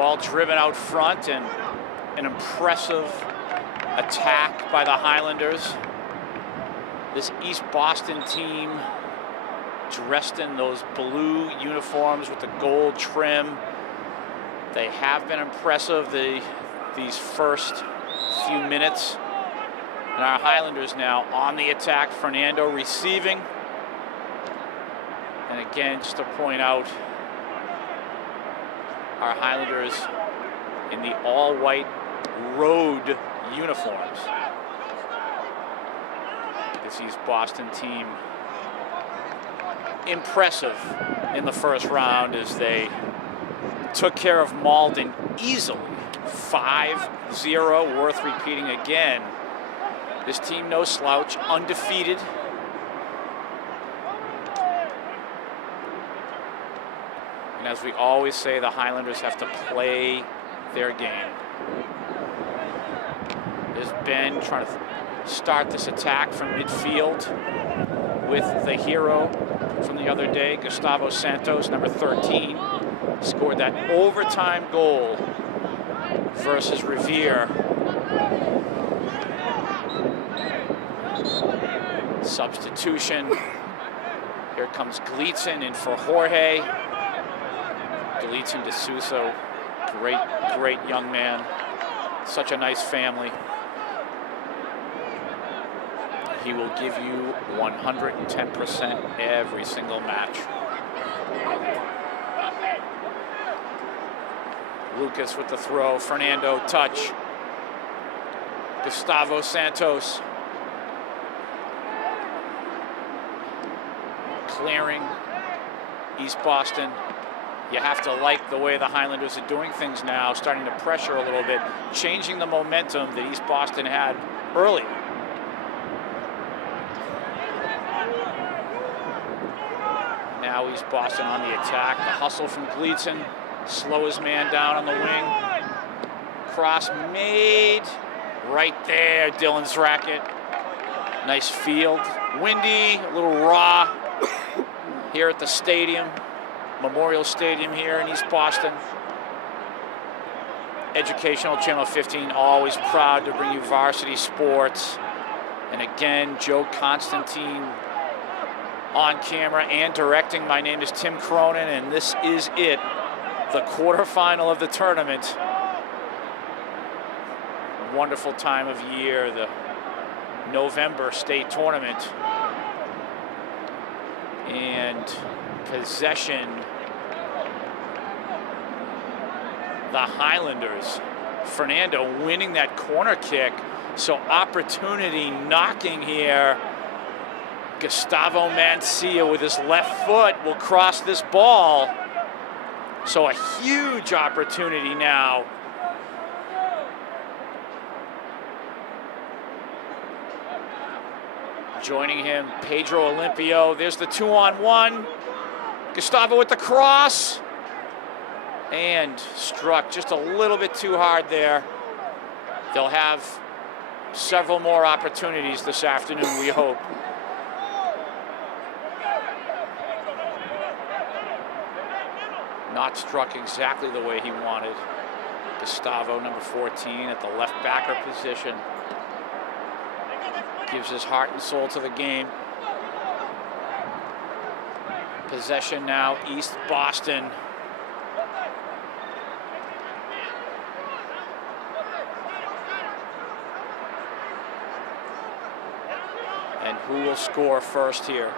Ball driven out front, and an impressive attack by the Highlanders. This East Boston team, dressed in those blue uniforms with the gold trim, they have been impressive these first few minutes. And our Highlanders now on the attack. Fernando receiving. And again, just to point out, our Highlanders in the all-white road uniforms. This East Boston team impressive in the first round as they took care of Malden easily. 5-0, worth repeating again. This team no slouch, undefeated. And as we always say, the Highlanders have to play their game. There's Ben trying to start this attack from midfield with the hero from the other day, Gustavo Santos, number 13. Scored that overtime goal versus Revere. Substitution. Here comes Gleason in for Jorge. Gleason de Sousa, great young man. Such a nice family. He will give you 110% every single match. Lucas with the throw, Fernando touch. Gustavo Santos. Clearing East Boston. You have to like the way the Highlanders are doing things now, starting to pressure a little bit, changing the momentum that East Boston had early. Now East Boston on the attack. The hustle from Gleason. Slow his man down on the wing. Cross made. Right there, Dylan's racket. Nice field. Windy, a little raw here at the stadium. Memorial Stadium here in East Boston. Educational Channel 15, always proud to bring you varsity sports. And again, Joe Constantine on camera and directing. My name is Tim Cronin, and this is it, the quarterfinal of the tournament. Wonderful time of year, the November state tournament. And possession, the Highlanders. Fernando winning that corner kick, so opportunity knocking here. Gustavo Mancia with his left foot will cross this ball. So a huge opportunity now. Joining him, Pedro Olimpio. There's the 2-on-1. Gustavo with the cross. And struck just a little bit too hard there. They'll have several more opportunities this afternoon, we hope. Not struck exactly the way he wanted. Gustavo, number 14, at the left backer position. Gives his heart and soul to the game. Possession now, East Boston. And who will score first here?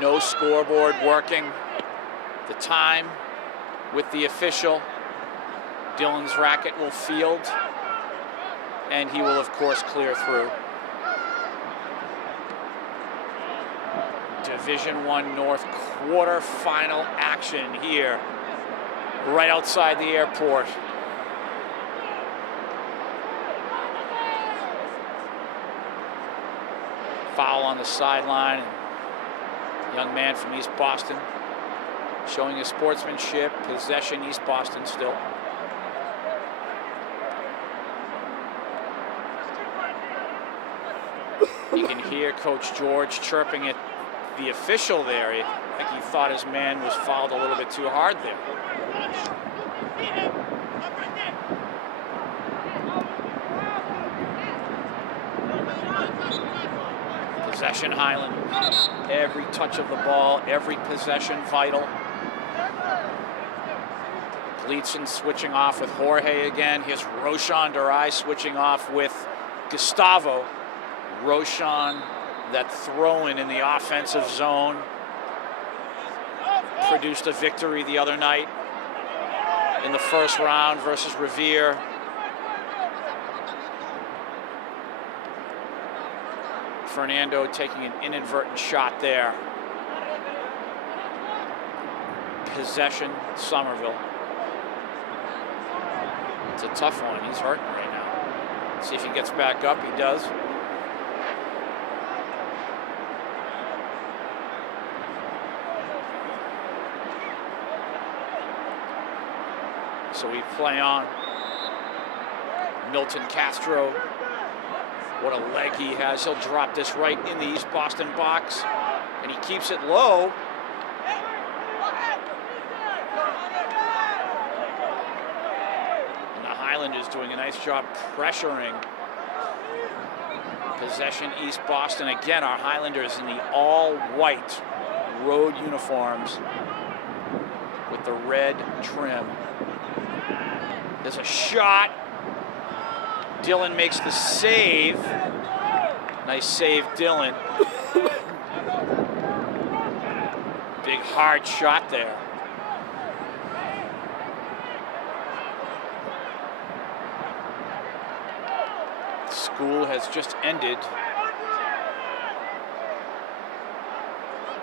No scoreboard working. The time with the official. Dylan's racket will field, and he will, of course, clear through. Division I North quarterfinal action here, right outside the airport. Foul on the sideline. Young man from East Boston showing his sportsmanship. Possession, East Boston still. You can hear Coach George chirping at the official there. I think he thought his man was fouled a little bit too hard there. Possession Highlanders. Every touch of the ball, every possession vital. Gleason switching off with Jorge again. Here's Roshan Durai switching off with Gustavo. Roshan, that throw-in the offensive zone, produced a victory the other night in the first round versus Revere. Fernando taking an inadvertent shot there. Possession, Somerville. It's a tough one. He's hurting right now. See if he gets back up. He does. So we play on. Milton Castro. What a leg he has. He'll drop this right in the East Boston box. And he keeps it low. And the Highlanders doing a nice job pressuring. Possession East Boston. Again, our Highlanders in the all-white road uniforms with the red trim. There's a shot. Dylan makes the save. Nice save, Dylan. Big hard shot there. School has just ended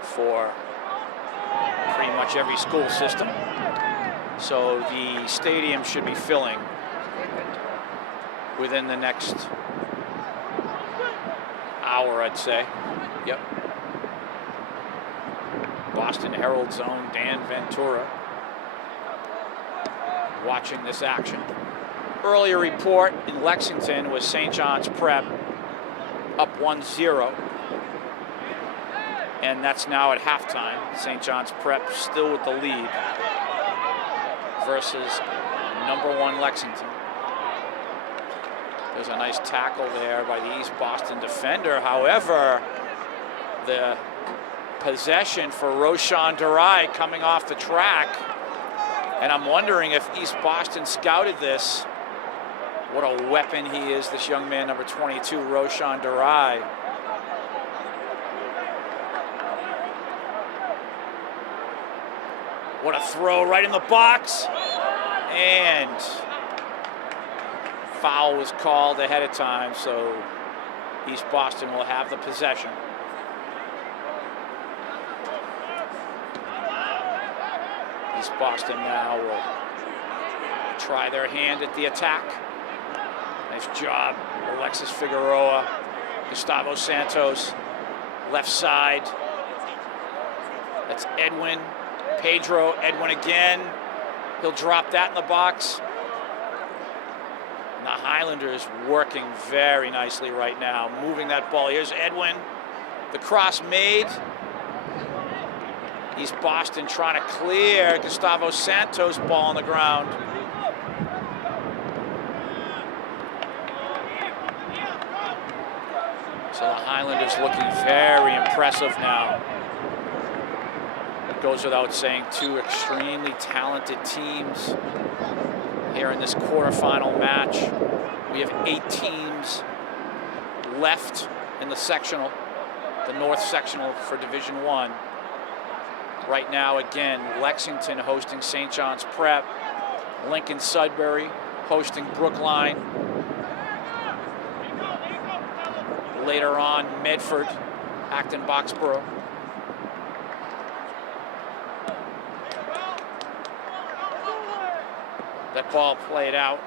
for pretty much every school system. So the stadium should be filling within the next hour, I'd say. Yep. Boston Herald's own Dan Ventura watching this action. Earlier report in Lexington was St. John's Prep up 1-0. And that's now at halftime. St. John's Prep still with the lead versus #1 Lexington. There's a nice tackle there by the East Boston defender. However, the possession for Roshan Durai coming off the track. And I'm wondering if East Boston scouted this. What a weapon he is, this young man, number 22, Roshan Durai. What a throw right in the box. And foul was called ahead of time, so East Boston will have the possession. East Boston now will try their hand at the attack. Nice job, Alexis Figueroa, Gustavo Santos, left side. That's Edwin, Pedro, Edwin again. He'll drop that in the box. And the Highlanders working very nicely right now, moving that ball. Here's Edwin, the cross made. East Boston trying to clear Gustavo Santos, ball on the ground. So the Highlanders looking very impressive now. It goes without saying, two extremely talented teams here in this quarterfinal match. We have 8 teams left in the sectional, the North sectional for Division I. Right now, again, Lexington hosting St. John's Prep, Lincoln Sudbury hosting Brookline. Later on, Medford, Acton Boxborough. That ball played out.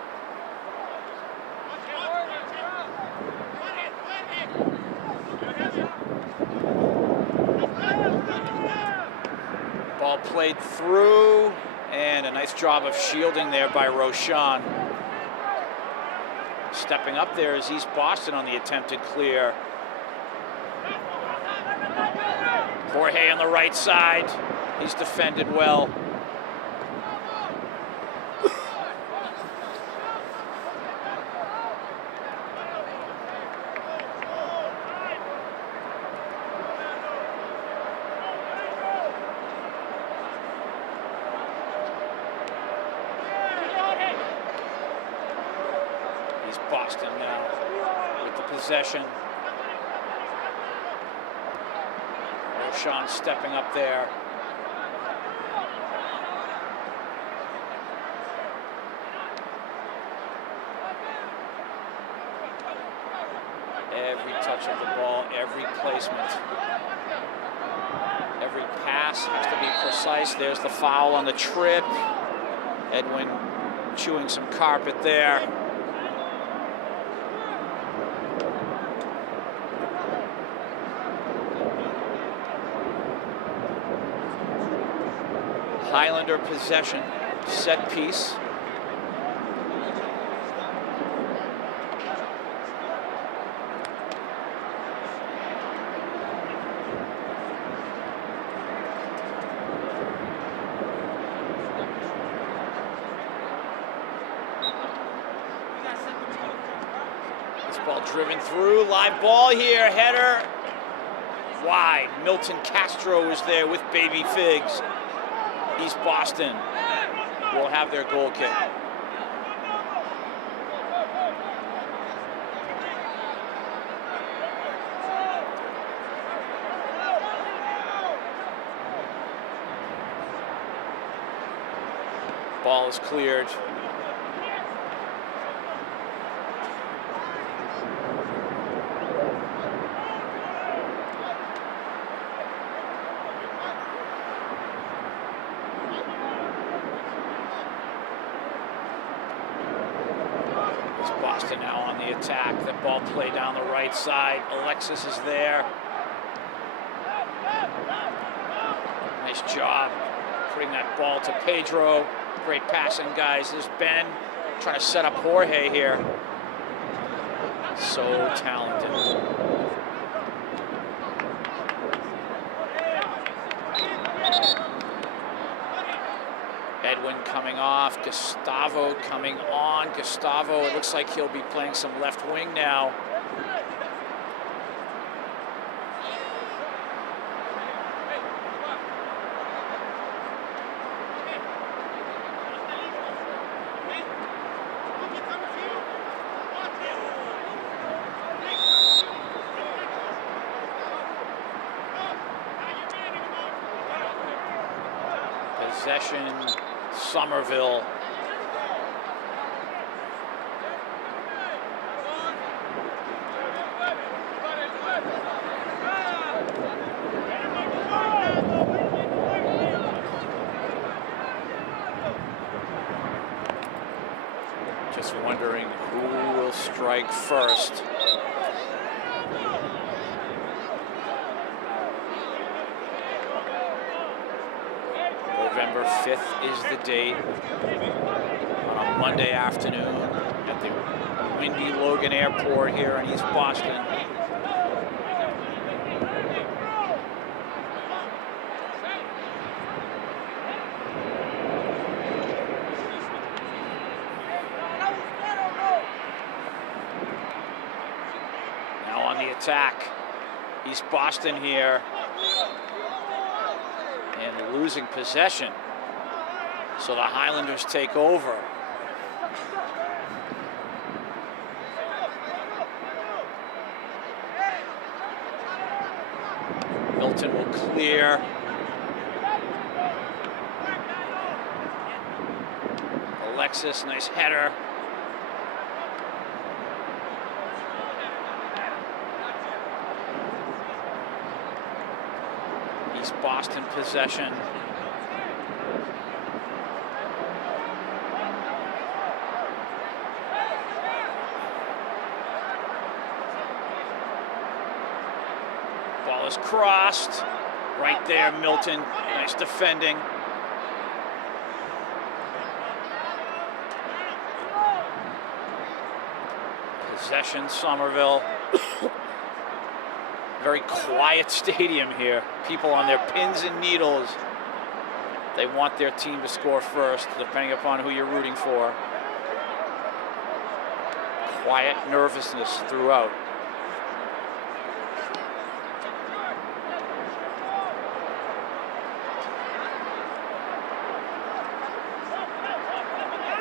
Ball played through, and a nice job of shielding there by Roshan. Stepping up there is East Boston on the attempted clear. Jorge Jorge on the right side. He's defended well. He's Boston now with the possession. Sean stepping up there. Every touch of the ball, every placement, every pass has to be precise. There's the foul on the trip. Edwin chewing some carpet there. Highlander possession, set piece. This ball driven through, live ball here, header. Wide, Milton Castro is there with baby figs. East Boston will have their goal kick. Ball is cleared. Boston now on the attack. The ball play down the right side. Alexis is there. Nice job putting that ball to Pedro. Great passing, guys. There's Ben trying to set up Jorge here. So talented. Edwin coming off, Gustavo coming on. Gustavo, it looks like he'll be playing some left wing now. Possession, Somerville. Just wondering who will strike first. November 5th is the date, on a Monday afternoon at the windy Logan Airport here in East Boston. Now on the attack, East Boston here. And losing possession. So the Highlanders take over. Milton will clear. Alexis, nice header. East Boston possession. Ball is crossed. Right there, Milton. Nice defending. Possession, Somerville. Very quiet stadium here. People on their pins and needles. They want their team to score first, depending upon who you're rooting for. Quiet nervousness throughout.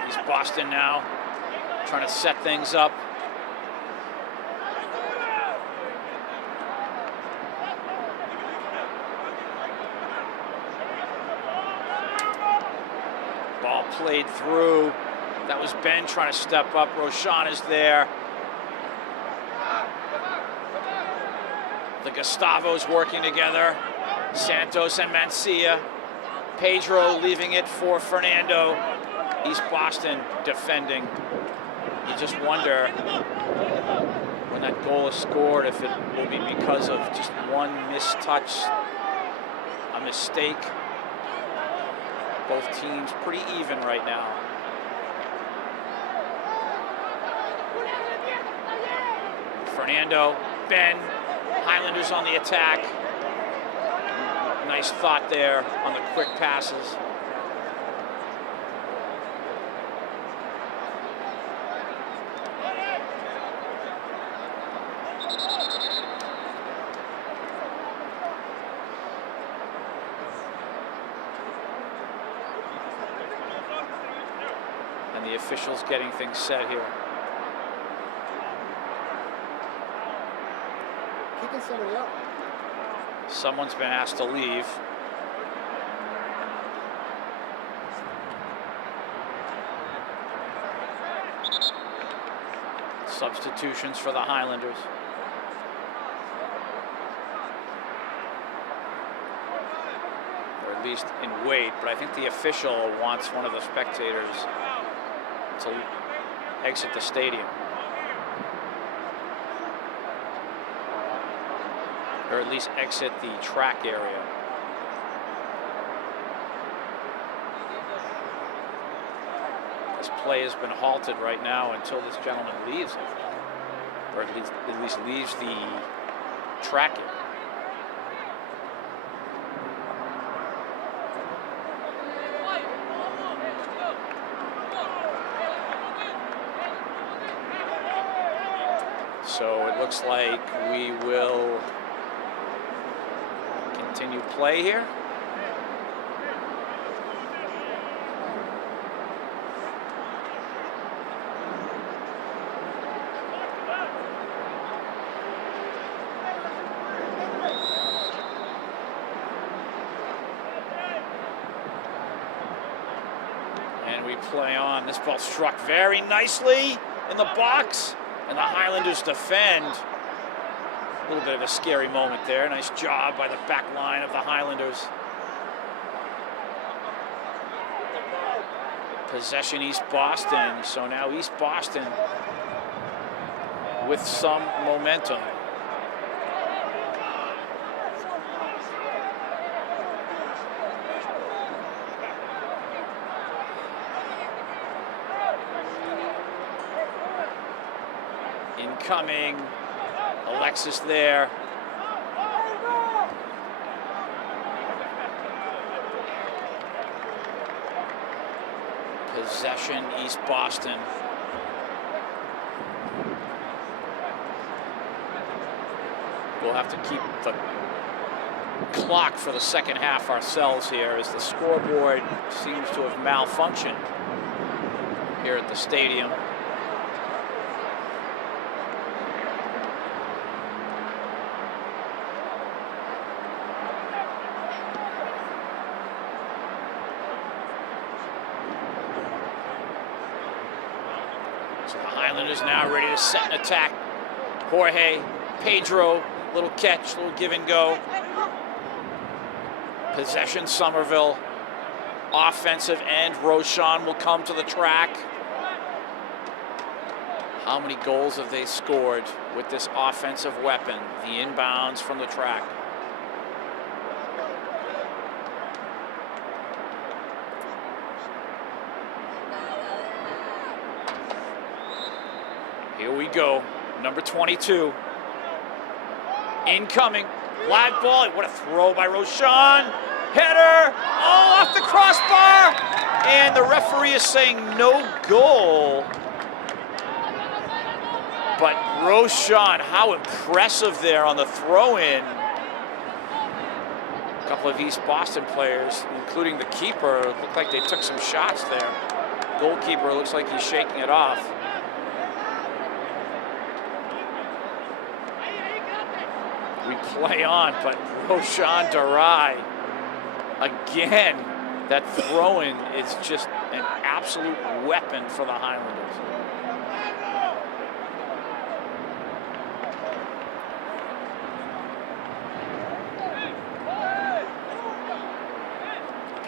East Boston now trying to set things up. Ball played through. That was Ben trying to step up. Roshan is there. The Gustavos working together. Santos and Mancia. Pedro leaving it for Fernando. East Boston defending. You just wonder when that goal is scored if it will be because of just one missed touch, a mistake. Both teams pretty even right now. Fernando, Ben, Highlanders on the attack. Nice thought there on the quick passes. And the officials getting things set here. Kicking somebody out. Someone's been asked to leave. Substitutions for the Highlanders. Or at least in wait, but I think the official wants one of the spectators to exit the stadium. Or at least exit the track area. This play has been halted right now until this gentleman leaves, I think. Or at least leaves the track area. So it looks like we will continue play here. And we play on. This ball struck very nicely in the box, and the Highlanders defend. A little bit of a scary moment there. Nice job by the back line of the Highlanders. Possession East Boston. So now East Boston with some momentum. Incoming. Alexis there. Possession East Boston. We'll have to keep the clock for the second half ourselves here as the scoreboard seems to have malfunctioned here at the stadium. Highlanders now ready to set an attack. Jorge, Pedro, little catch, little give and go. Possession Somerville. Offensive end, Roshan will come to the track. How many goals have they scored with this offensive weapon? The inbounds from the track. Here we go, number 22. Incoming. Live ball. What a throw by Roshan. Header. Oh, off the crossbar. And the referee is saying no goal. But Roshan, how impressive there on the throw-in. A couple of East Boston players, including the keeper, looked like they took some shots there. Goalkeeper looks like he's shaking it off. We play on, but Roshan Darai, again, that throw-in is just an absolute weapon for the Highlanders.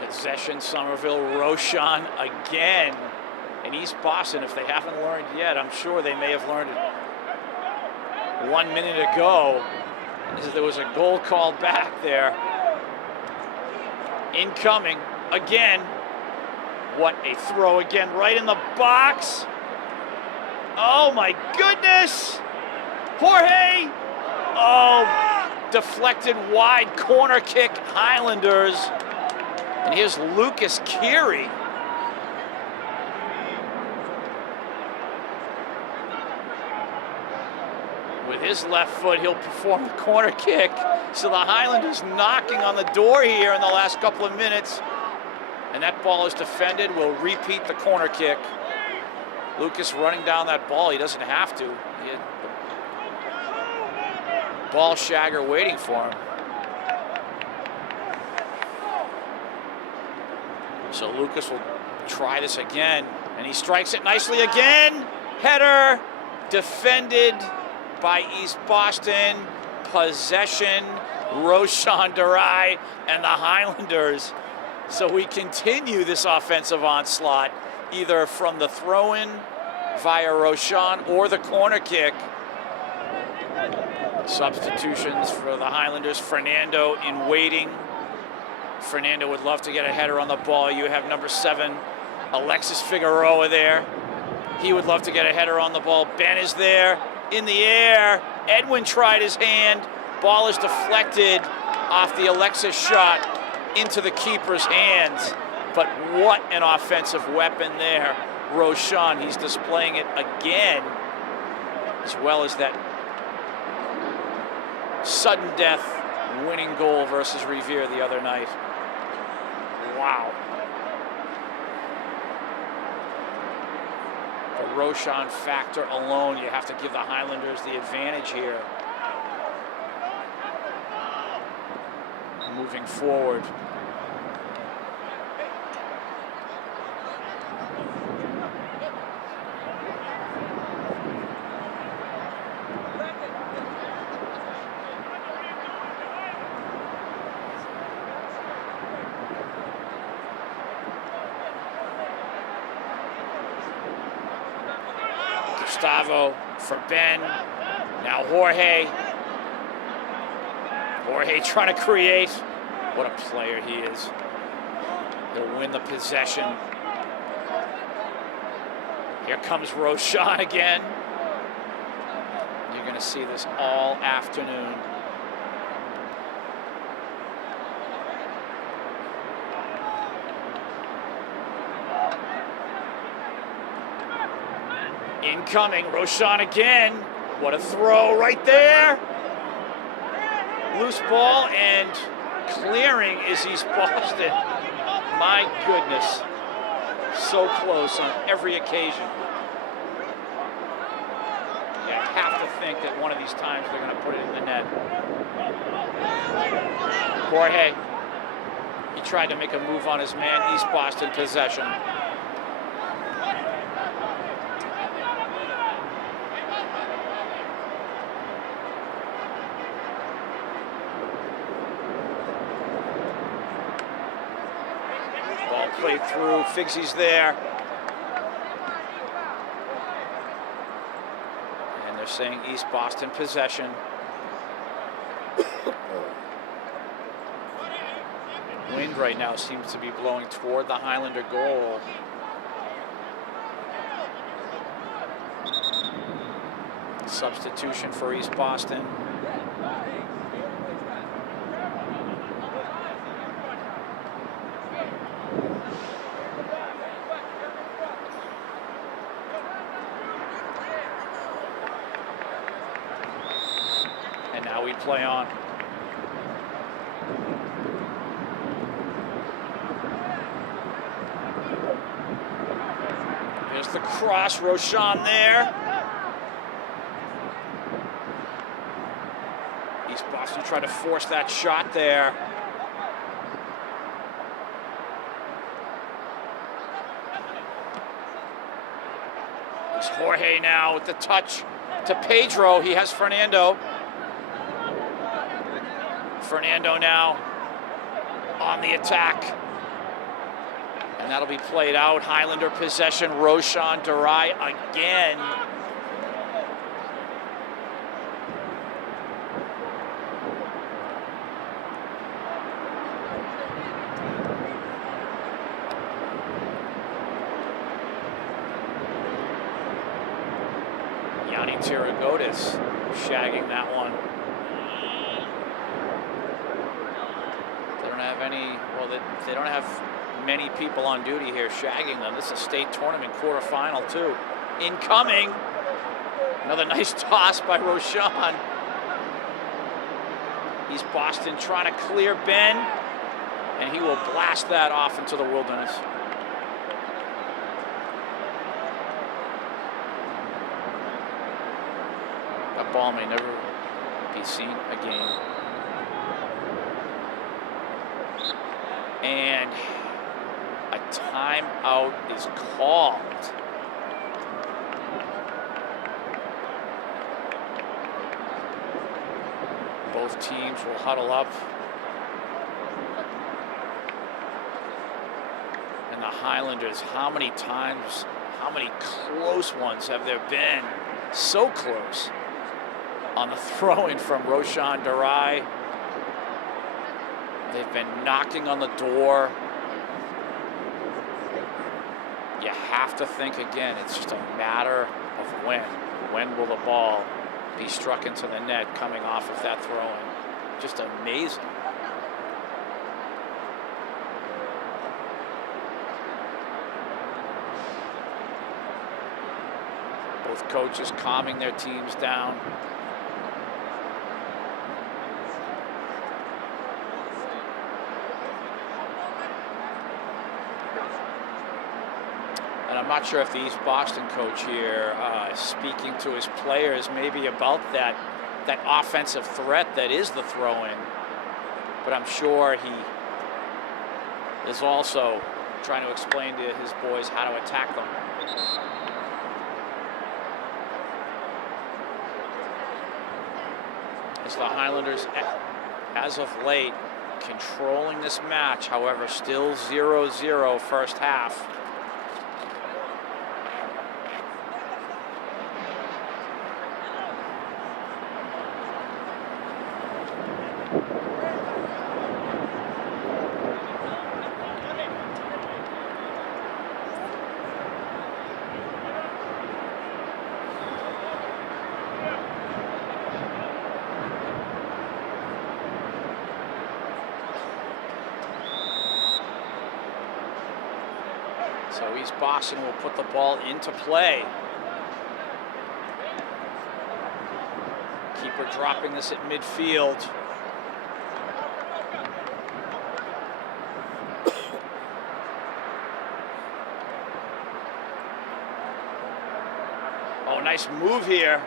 Possession, Somerville, Roshan again. And East Boston, if they haven't learned yet, I'm sure they may have learned it 1 minute ago. There was a goal called back there. Incoming again. What a throw again, right in the box. Oh my goodness. Jorge. Oh, deflected wide corner kick, Highlanders. And here's Lucas Keary. With his left foot, he'll perform the corner kick. So the Highlanders knocking on the door here in the last couple of minutes. And that ball is defended. We'll repeat the corner kick. Lucas running down that ball. He doesn't have to. He had the ball shagger waiting for him. So Lucas will try this again, and he strikes it nicely again. Header, defended by East Boston. Possession, Roshan Darai and the Highlanders. So we continue this offensive onslaught, either from the throw-in via Roshan or the corner kick. Substitutions for the Highlanders. Fernando in waiting. Fernando would love to get a header on the ball. You have number 7, Alexis Figueroa there. He would love to get a header on the ball. Ben is there in the air. Edwin tried his hand. Ball is deflected off the Alexis shot into the keeper's hands. But what an offensive weapon there. Roshan, he's displaying it again, as well as that sudden death winning goal versus Revere the other night. Wow. The Roshan factor alone, you have to give the Highlanders the advantage here. Moving forward. Gustavo for Ben. Now Jorge. Jorge trying to create. What a player he is. He'll win the possession. Here comes Roshan again. You're going to see this all afternoon. Incoming, Roshan again. What a throw right there. Loose ball, and clearing is East Boston. My goodness. So close on every occasion. You have to think that one of these times they're going to put it in the net. Jorge. He tried to make a move on his man. East Boston possession. Played through, Figsy's there. And they're saying East Boston possession. Wind right now seems to be blowing toward the Highlander goal. Substitution for East Boston. play on. Here's the cross, Roshan there. East Boston tried to force that shot there. It's Jorge now with the touch to Pedro. He has Fernando. Fernando now on the attack. And that'll be played out. Highlander possession, Roshan Durai again. Yanni Tiragotis shagging that one. They don't have any, well, they don't have many people on duty here shagging them. This is a state tournament quarterfinal too. Incoming. Another nice toss by Roshan. East Boston trying to clear Ben, and he will blast that off into the wilderness. That ball may never be seen again. And a timeout is called. Both teams will huddle up. And the Highlanders, how many times, how many close ones have there been? So close on the throw-in from Roshan Durai. They've been knocking on the door. You have to think again, it's just a matter of when. When will the ball be struck into the net coming off of that throw-in? Just amazing. Both coaches calming their teams down. And I'm not sure if the East Boston coach here is speaking to his players maybe about that offensive threat that is the throw-in. But I'm sure he is also trying to explain to his boys how to attack them. As the Highlanders, as of late, controlling this match, however, still 0-0 first half. So East Boston will put the ball into play. Keeper dropping this at midfield. Oh, nice move here.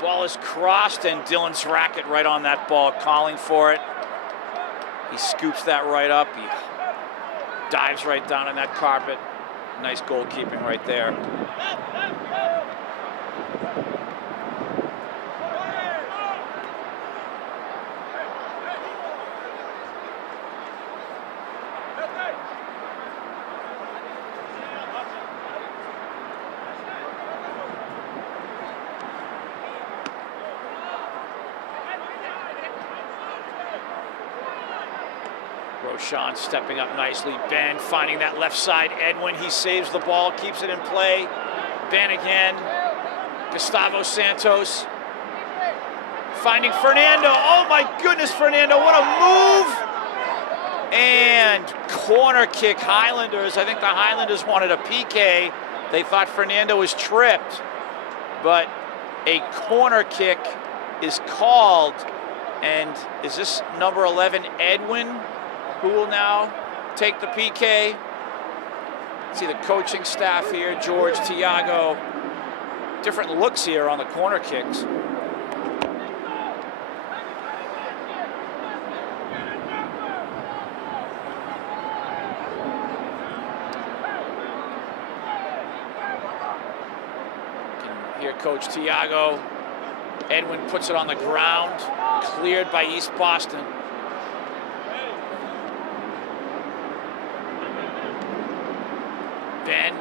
Ball is crossed, and Dylan's racket right on that ball, calling for it. He scoops that right up. He dives right down on that carpet. Nice goalkeeping right there. Roshan stepping up nicely. Ben finding that left side. Edwin, he saves the ball, keeps it in play. Ben again. Gustavo Santos finding Fernando. Oh my goodness, Fernando, what a move! And corner kick, Highlanders. I think the Highlanders wanted a PK. They thought Fernando was tripped, but a corner kick is called And is this number 11, Edwin, who will now take the PK? See the coaching staff here, George, Tiago. Different looks here on the corner kicks. Here, Coach Tiago. Edwin puts it on the ground, cleared by East Boston. Ben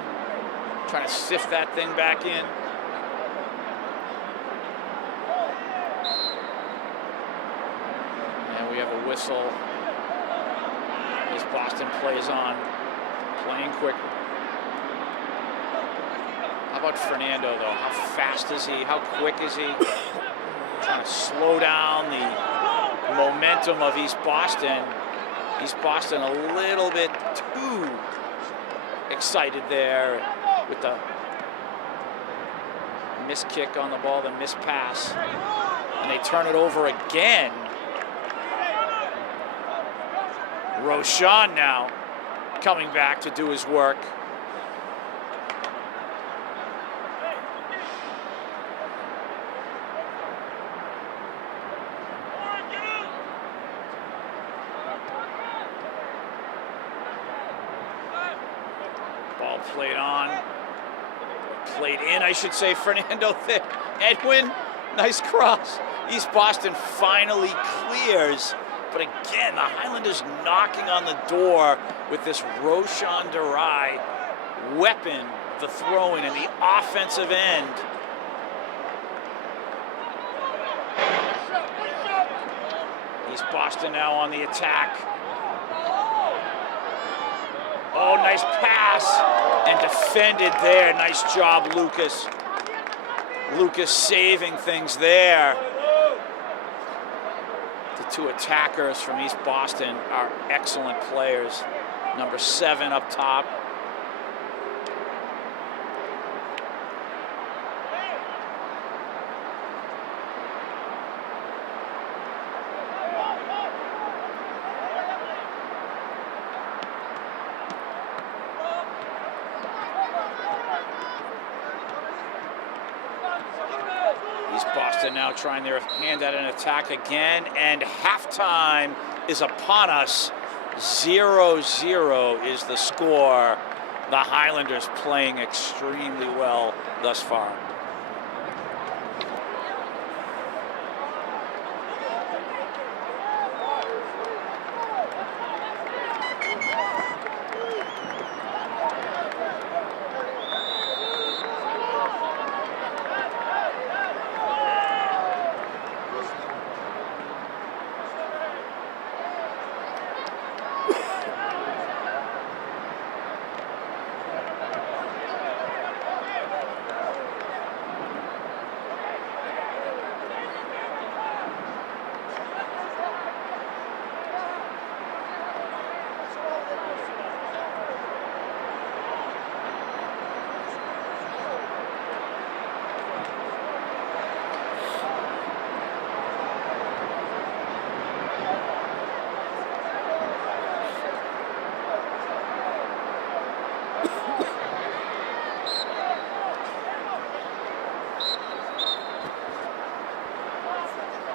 trying to sift that thing back in. And we have a whistle. East Boston plays on, playing quickly. How about Fernando, though? How fast is he? How quick is he? Trying to slow down the momentum of East Boston. East Boston a little bit too excited there with the missed kick on the ball, the missed pass. And they turn it over again. Roshan now coming back to do his work. Ball played on, played in, I should say. Fernando there. Edwin, nice cross. East Boston finally clears. But again, the Highlanders knocking on the door with this Roshan Durai weapon, the throw-in and the offensive end. East Boston now on the attack. Oh, nice pass and defended there. Nice job, Lucas. Lucas saving things there. The two attackers from East Boston are excellent players. Number 7 up top. East Boston now trying their hand at an attack again, and halftime is upon us. 0-0 is the score. The Highlanders playing extremely well thus far.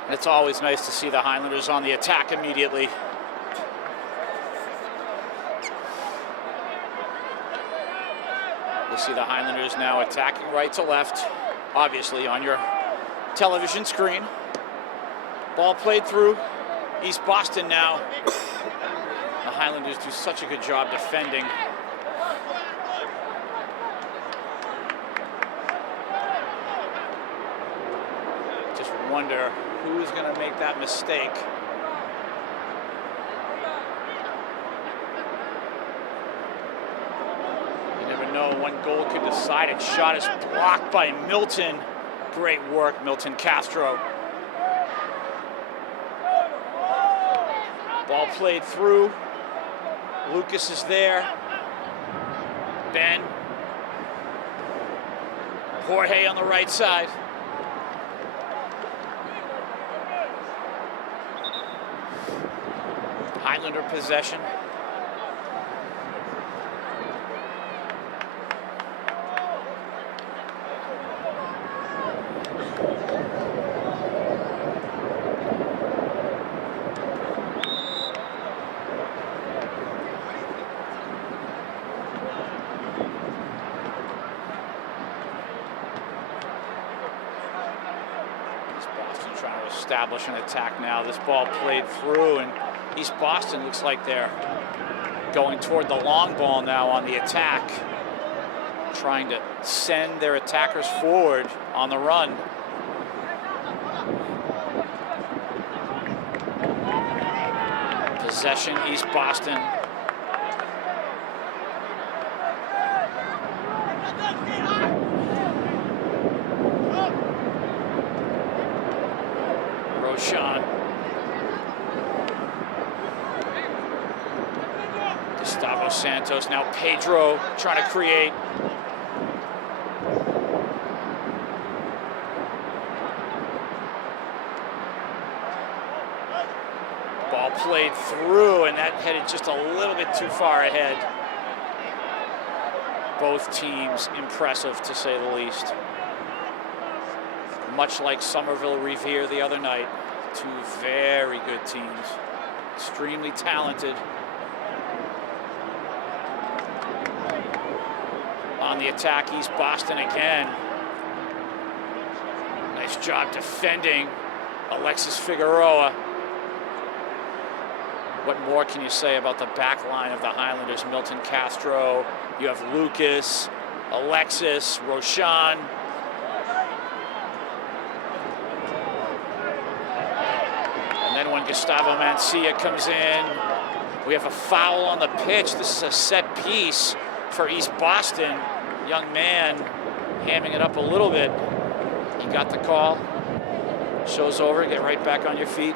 It's always nice to see the Highlanders on the attack immediately. You'll see the Highlanders now attacking right to left, obviously on your television screen. Ball played through. East Boston now. The Highlanders do such a good job defending. Just wonder who's going to make that mistake. You never know, one goal could decide it. Shot is blocked by Milton. Great work, Milton Castro. Ball played through. Lucas is there. Ben. Jorge on the right side. Highlander possession. Trying to establish an attack now. This ball played through, and East Boston looks like they're going toward the long ball now on the attack, trying to send their attackers forward on the run. Possession, East Boston. Roshan. Gustavo Santos, now Pedro trying to create. Ball played through, and that headed just a little bit too far ahead. Both teams impressive, to say the least. Much like Somerville Revere the other night. Two very good teams, extremely talented. On the attack, East Boston again. Nice job defending Alexis Figueroa. What more can you say about the back line of the Highlanders? Milton Castro, you have Lucas, Alexis, Roshan. And then when Gustavo Mancia comes in, we have a foul on the pitch. This is a set piece for East Boston. Young man hamming it up a little bit. He got the call. Show's over. Get right back on your feet.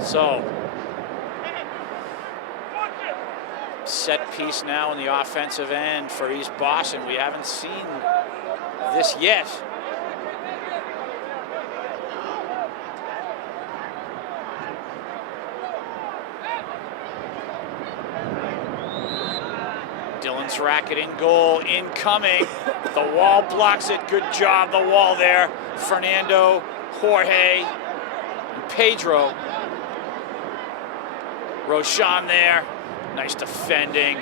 So, set piece now in the offensive end for East Boston. We haven't seen this yet. Dylan's racket in goal, incoming. The wall blocks it. Good job, the wall there. Fernando, Jorge, and Pedro. Roshan there. Nice defending.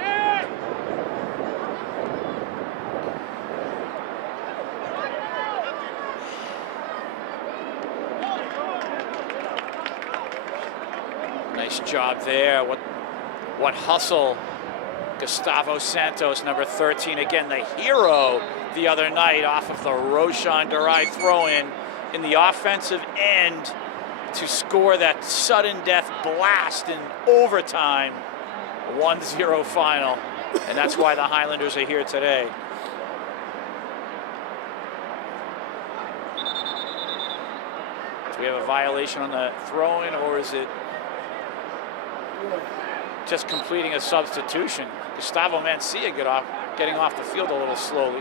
Nice job there. What hustle. Gustavo Santos, number 13, again the hero the other night off of the Roshan Durai throw-in in the offensive end to score that sudden death blast in overtime. 1-0 final, and that's why the Highlanders are here today. Do we have a violation on the throw-in, or is it just completing a substitution? Gustavo Mancia getting off the field a little slowly.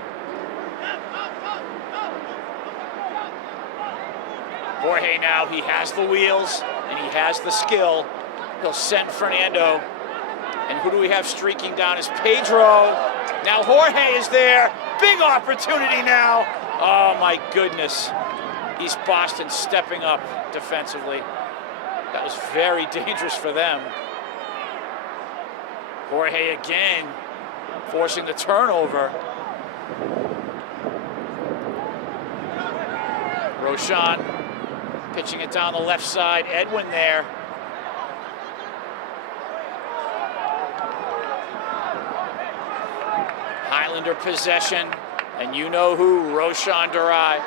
Jorge now, he has the wheels and he has the skill. He'll send Fernando. And who do we have streaking down is Pedro. Now Jorge is there. Big opportunity now. Oh my goodness. East Boston stepping up defensively. That was very dangerous for them. Jorge again, forcing the turnover. Roshan pitching it down the left side. Edwin there. Highlander possession, and you know who, Roshan Durai.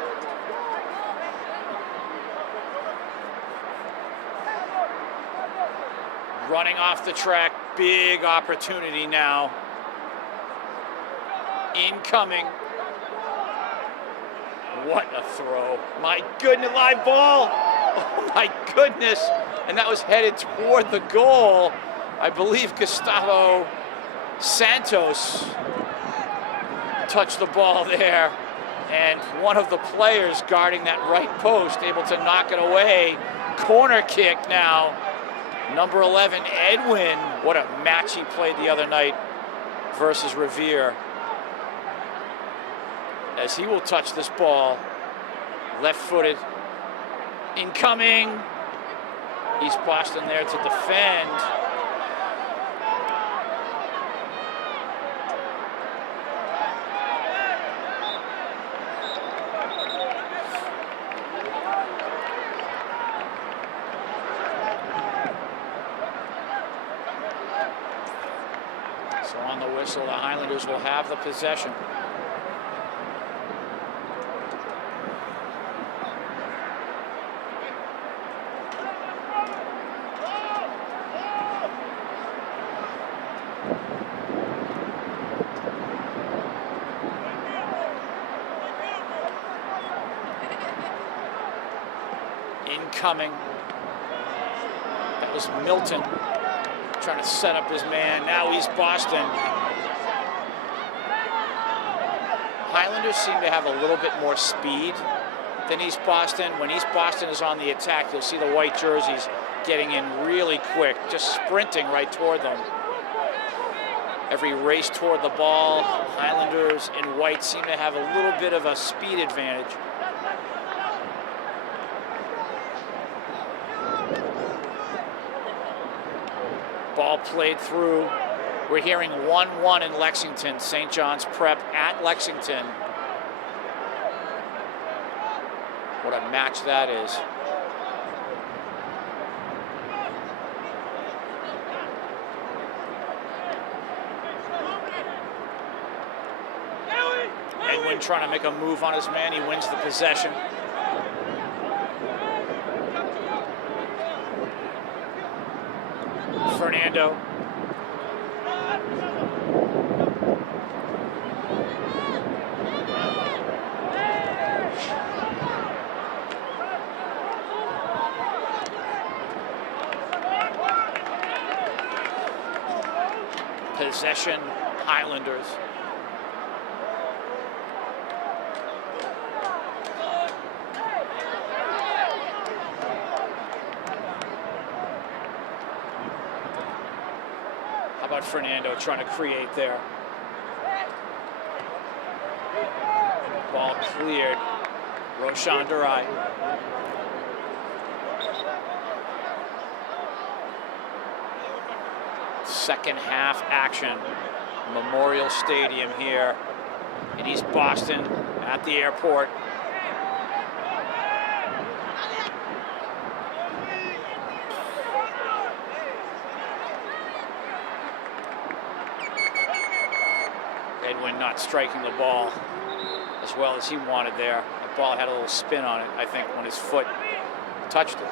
Running off the track, big opportunity now. Incoming. What a throw. My goodness, live ball. Oh my goodness. And that was headed toward the goal. I believe Gustavo Santos touched the ball there, and one of the players guarding that right post able to knock it away. Corner kick now. Number 11, Edwin. What a match he played the other night versus Revere. As he will touch this ball, left-footed, incoming. East Boston there to defend. So on the whistle, the Highlanders will have the possession. Incoming. That was Milton trying to set up his man. Now East Boston. Highlanders seem to have a little bit more speed than East Boston. When East Boston is on the attack, you'll see the white jerseys getting in really quick, just sprinting right toward them. Every race toward the ball, Highlanders in white seem to have a little bit of a speed advantage. Ball played through. We're hearing 1-1 in Lexington. St. John's Prep at Lexington. What a match that is. Edwin trying to make a move on his man. He wins the possession. Fernando. Possession, Highlanders. How about Fernando trying to create there? Ball cleared. Roshan Durai. Second half action. Memorial Stadium here in East Boston at the airport. Edwin not striking the ball as well as he wanted there. The ball had a little spin on it, I think, when his foot touched it.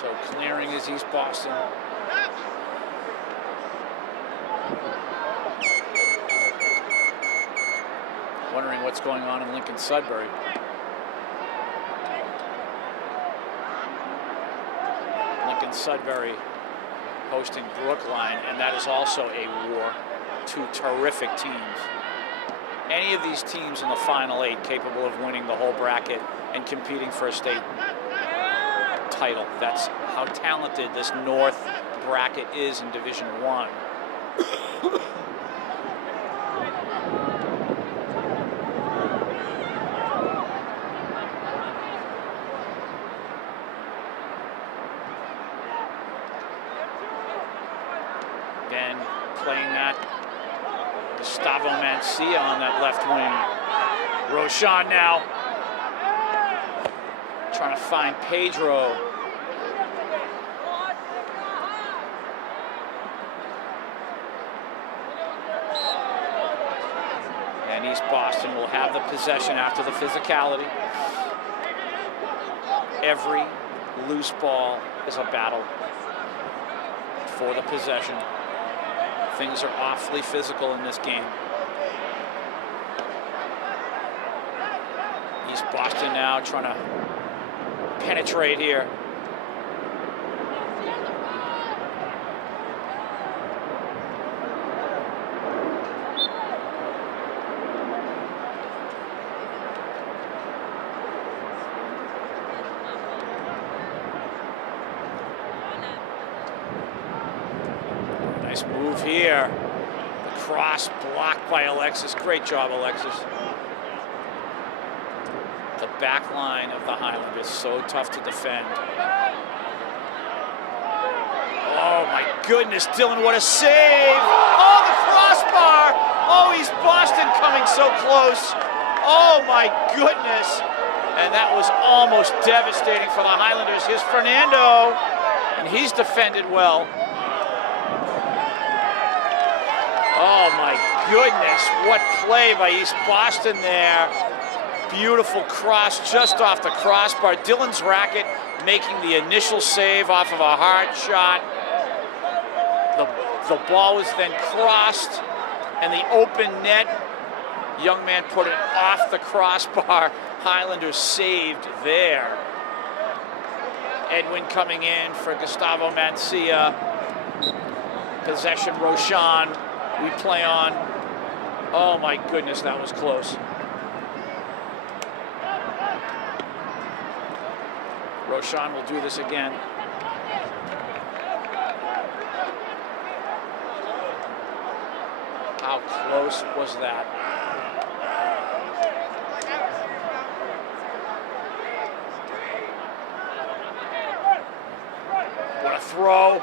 So clearing is East Boston. Wondering what's going on in Lincoln Sudbury. Lincoln Sudbury hosting Brookline, and that is also a war. Two terrific teams. Any of these teams in the Final Eight capable of winning the whole bracket and competing for a state title. That's how talented this North bracket is in Division I. Again, playing that. Gustavo Mancia on that left wing. Roshan now trying to find Pedro. And East Boston will have the possession after the physicality. Every loose ball is a battle for the possession. Things are awfully physical in this game. East Boston now trying to penetrate here. Nice move here. The cross blocked by Alexis. Great job, Alexis. The back line of the Highlanders, so tough to defend. Oh my goodness, Dylan, what a save! Oh, the crossbar! Oh, East Boston coming so close. Oh my goodness. And that was almost devastating for the Highlanders. Here's Fernando, and he's defended well. Oh my goodness, what play by East Boston there. Beautiful cross just off the crossbar. Dylan's racket making the initial save off of a hard shot. The ball was then crossed, and the open net, young man put it off the crossbar. Highlanders saved there. Edwin coming in for Gustavo Mancia. Possession, Roshan. We play on. Oh my goodness, that was close. Roshan will do this again. How close was that? What a throw.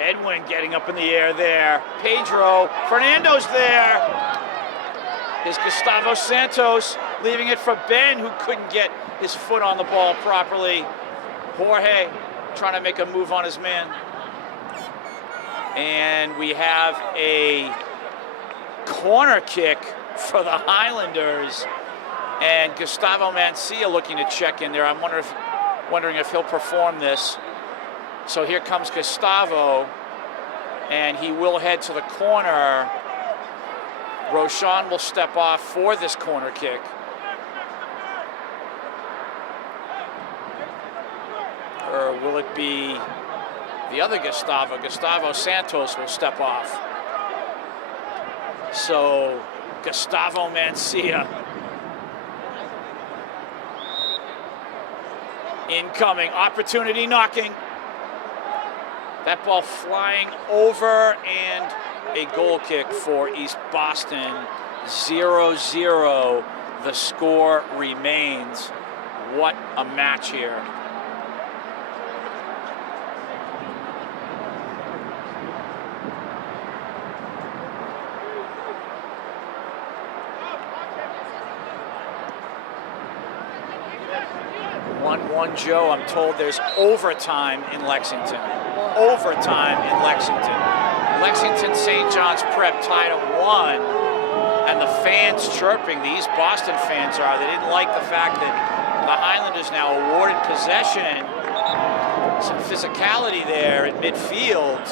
Edwin getting up in the air there. Pedro, Fernando's there. Here's Gustavo Santos leaving it for Ben, who couldn't get his foot on the ball properly. Jorge trying to make a move on his man. And we have a corner kick for the Highlanders. And Gustavo Mancia looking to check in there. I'm wondering if he'll perform this. So here comes Gustavo, and he will head to the corner. Roshan will step off for this corner kick. Or will it be the other Gustavo? Gustavo Santos will step off. So Gustavo Mancia incoming, opportunity knocking. That ball flying over, and a goal kick for East Boston. 0-0. The score remains. What a match here. Joe, I'm told there's overtime in Lexington. Overtime in Lexington. Lexington St. John's Prep tied at 1, and the fans chirping, the East Boston fans are. They didn't like the fact that the Highlanders now awarded possession. Some physicality there at midfield.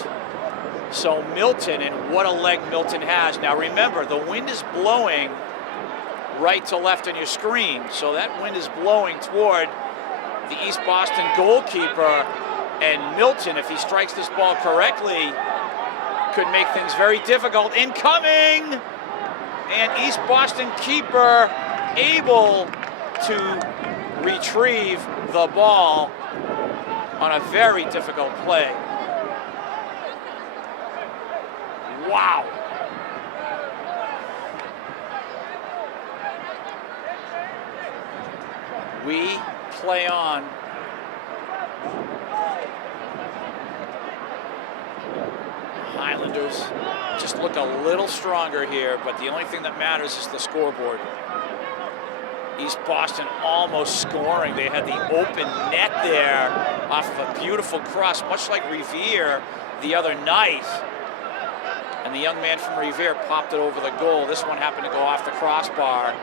So Milton, and what a leg Milton has. Now remember, the wind is blowing right to left on your screen. So that wind is blowing toward the East Boston goalkeeper, and Milton, if he strikes this ball correctly, could make things very difficult. Incoming! And East Boston keeper able to retrieve the ball on a very difficult play. Wow. We play on. Highlanders just look a little stronger here, but the only thing that matters is the scoreboard. East Boston almost scoring. They had the open net there off of a beautiful cross, much like Revere the other night. And the young man from Revere popped it over the goal. This one happened to go off the crossbar.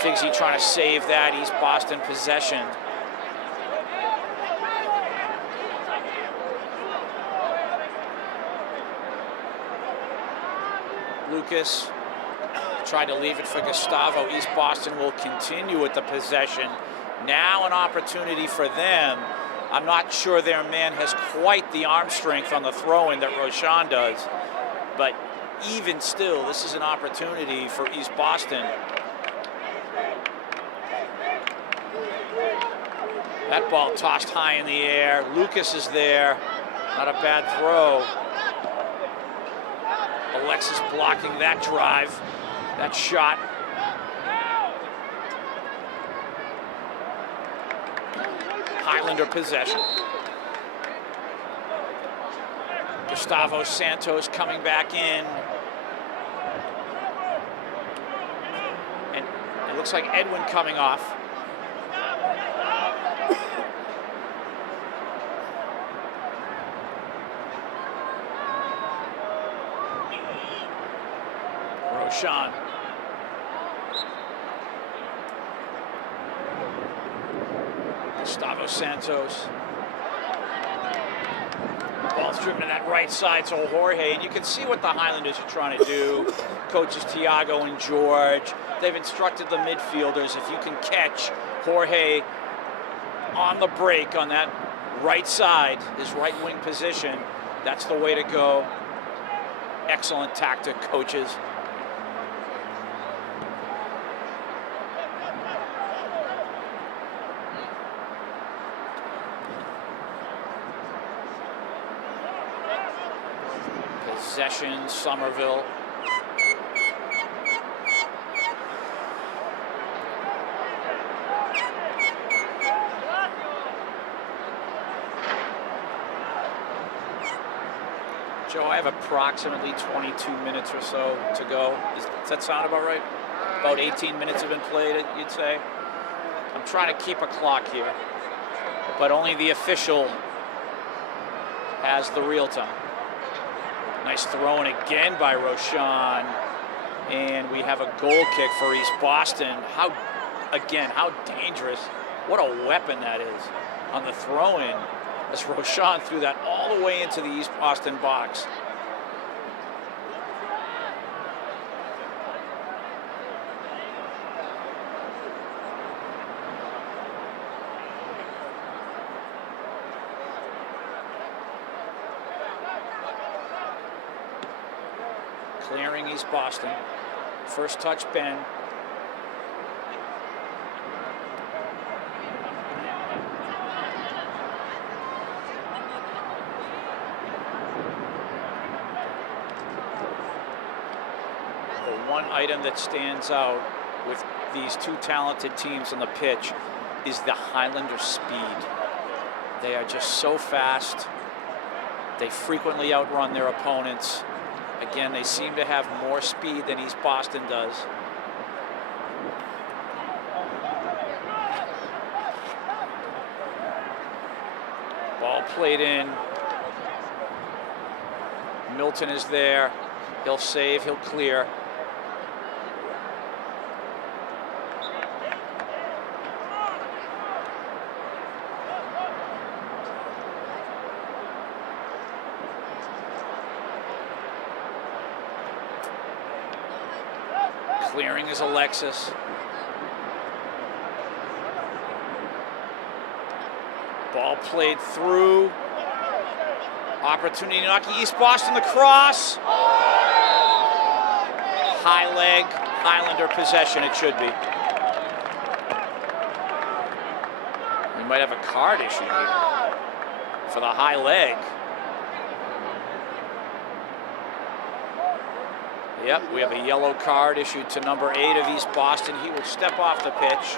Figsy trying to save that East Boston possession. Lucas tried to leave it for Gustavo. East Boston will continue with the possession. Now an opportunity for them. I'm not sure their man has quite the arm strength on the throw-in that Roshan does, but even still, this is an opportunity for East Boston. That ball tossed high in the air. Lucas is there. Not a bad throw. Alexis blocking that drive, that shot. Highlander possession. Gustavo Santos coming back in. And it looks like Edwin coming off. Roshan. Gustavo Santos. Ball's driven to that right side, so Jorge, and you can see what the Highlanders are trying to do. Coaches Tiago and George, they've instructed the midfielders, if you can catch Jorge on the break on that right side, his right wing position, that's the way to go. Excellent tactic, coaches. Possession, Somerville. Joe, I have approximately 22 minutes or so to go. Does that sound about right? About 18 minutes have been played, you'd say? I'm trying to keep a clock here, but only the official has the real time. Nice throw in again by Roshan. And we have a goal kick for East Boston. How dangerous. What a weapon that is on the throw-in. As Roshan threw that all the way into the East Boston box. Clearing East Boston. First touch, Ben. The one item that stands out with these two talented teams on the pitch is the Highlander speed. They are just so fast. They frequently outrun their opponents. Again, they seem to have more speed than East Boston does. Ball played in. Milton is there. He'll save, he'll clear. Clearing is Alexis. Ball played through. Opportunity knocking East Boston the cross. High leg, Highlander possession it should be. We might have a card issue here for the high leg. Yep, we have a yellow card issued to number 8 of East Boston. He will step off the pitch.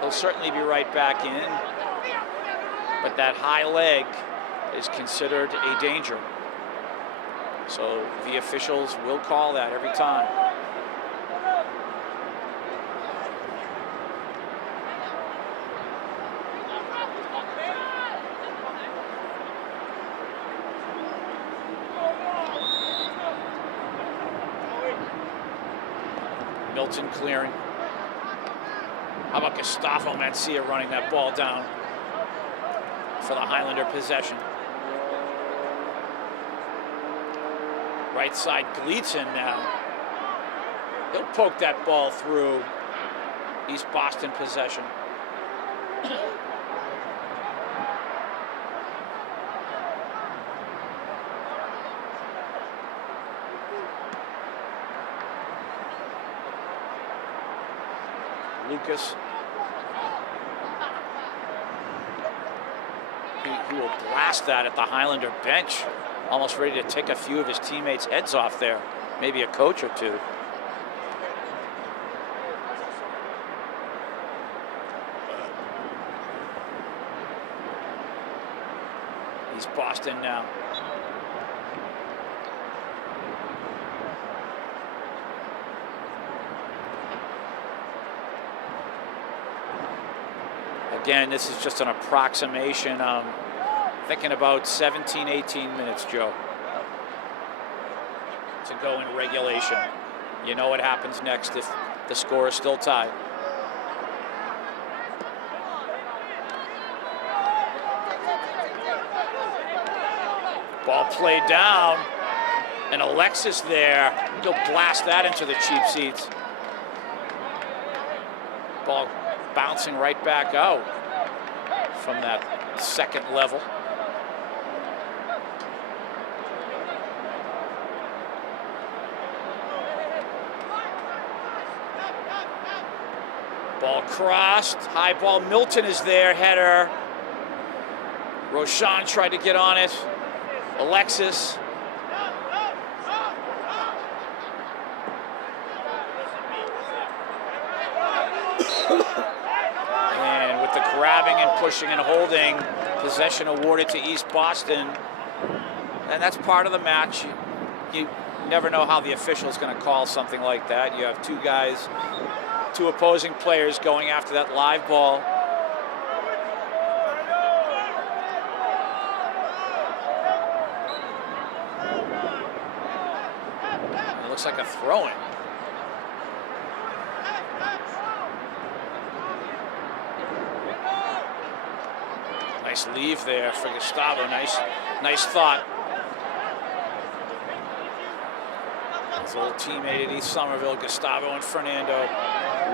He'll certainly be right back in. But that high leg is considered a danger. So the officials will call that every time. Milton clearing. How about Gustavo Mencia running that ball down for the Highlander possession? Right side, Gleason now. He'll poke that ball through. East Boston possession. Lucas. He will blast that at the Highlander bench. Almost ready to take a few of his teammates' heads off there. Maybe a coach or two. He's Boston now. Again, this is just an approximation. Thinking about 17, 18 minutes, Joe, to go in regulation. You know what happens next if the score is still tied. Ball played down, and Alexis there. He'll blast that into the cheap seats. Ball bouncing right back out from that second level. Ball crossed, high ball, Milton is there, header. Roshan tried to get on it. Alexis. And with the grabbing and pushing and holding, possession awarded to East Boston. And that's part of the match. You never know how the official is going to call something like that. You have two guys, two opposing players going after that live ball. It looks like a throw-in. Nice leave there for Gustavo. Nice thought. His old teammate at East Somerville, Gustavo and Fernando,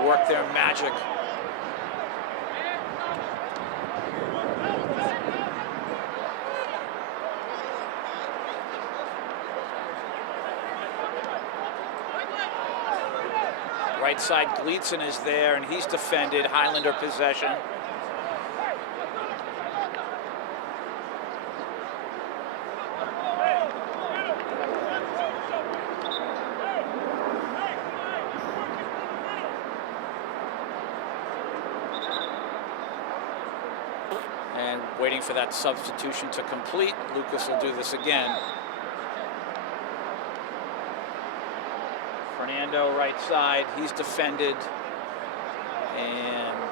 work their magic. Right side, Gleason is there, and he's defended. Highlander possession. And waiting for that substitution to complete. Lucas will do this again. Fernando right side, he's defended. And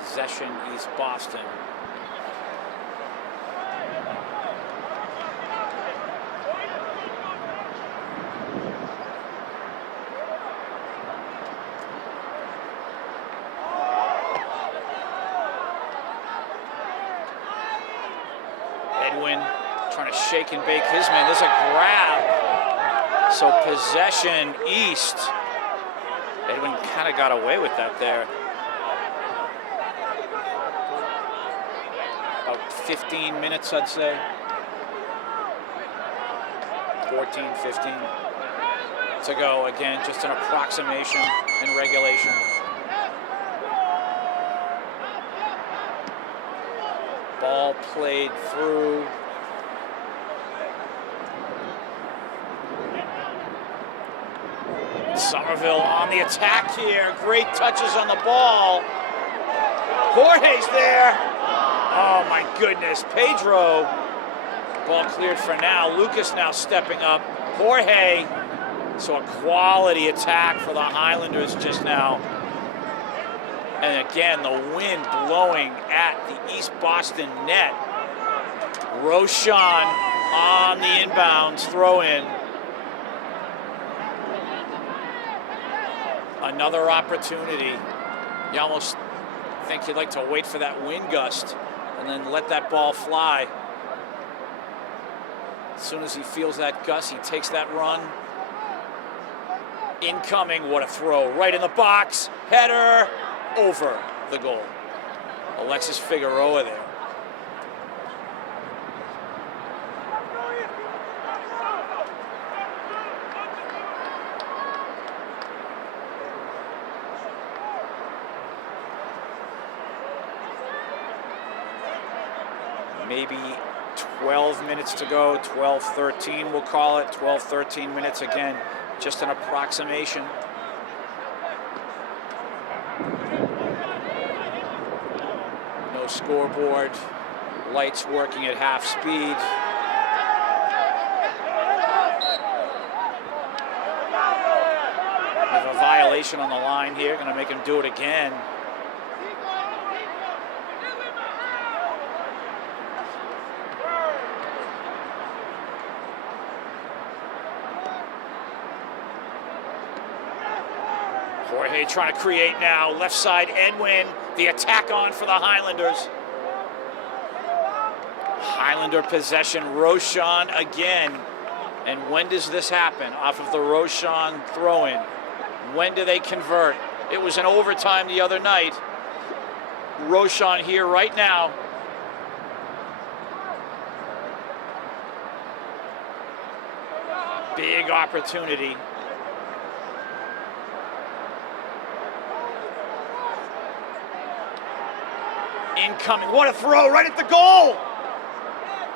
possession East Boston. Edwin trying to shake and bake his man. There's a grab. So possession East. Edwin kind of got away with that there. About 15 minutes, I'd say. 14, 15 to go. Again, just an approximation in regulation. Ball played through. Somerville on the attack here. Great touches on the ball. Jorge's there. Oh my goodness. Pedro. Ball cleared for now. Lucas now stepping up. Jorge. So a quality attack for the Highlanders just now. And again, the wind blowing at the East Boston net. Roshan on the inbounds throw in. Another opportunity. You almost think you'd like to wait for that wind gust and then let that ball fly. As soon as he feels that gust, he takes that run. Incoming, what a throw. Right in the box, header, over the goal. Alexis Figueroa there. Maybe 12 minutes to go, 12-13 we'll call it, 12-13 minutes again, just an approximation. No scoreboard, lights working at half speed. We have a violation on the line here, gonna make him do it again. Jorge trying to create now, left side Edwin, the attack on for the Highlanders. Highlander possession, Roshan again. And when does this happen? Off of the Roshan throw-in. When do they convert? It was in overtime the other night. Roshan here right now. Big opportunity. Incoming, what a throw, right at the goal!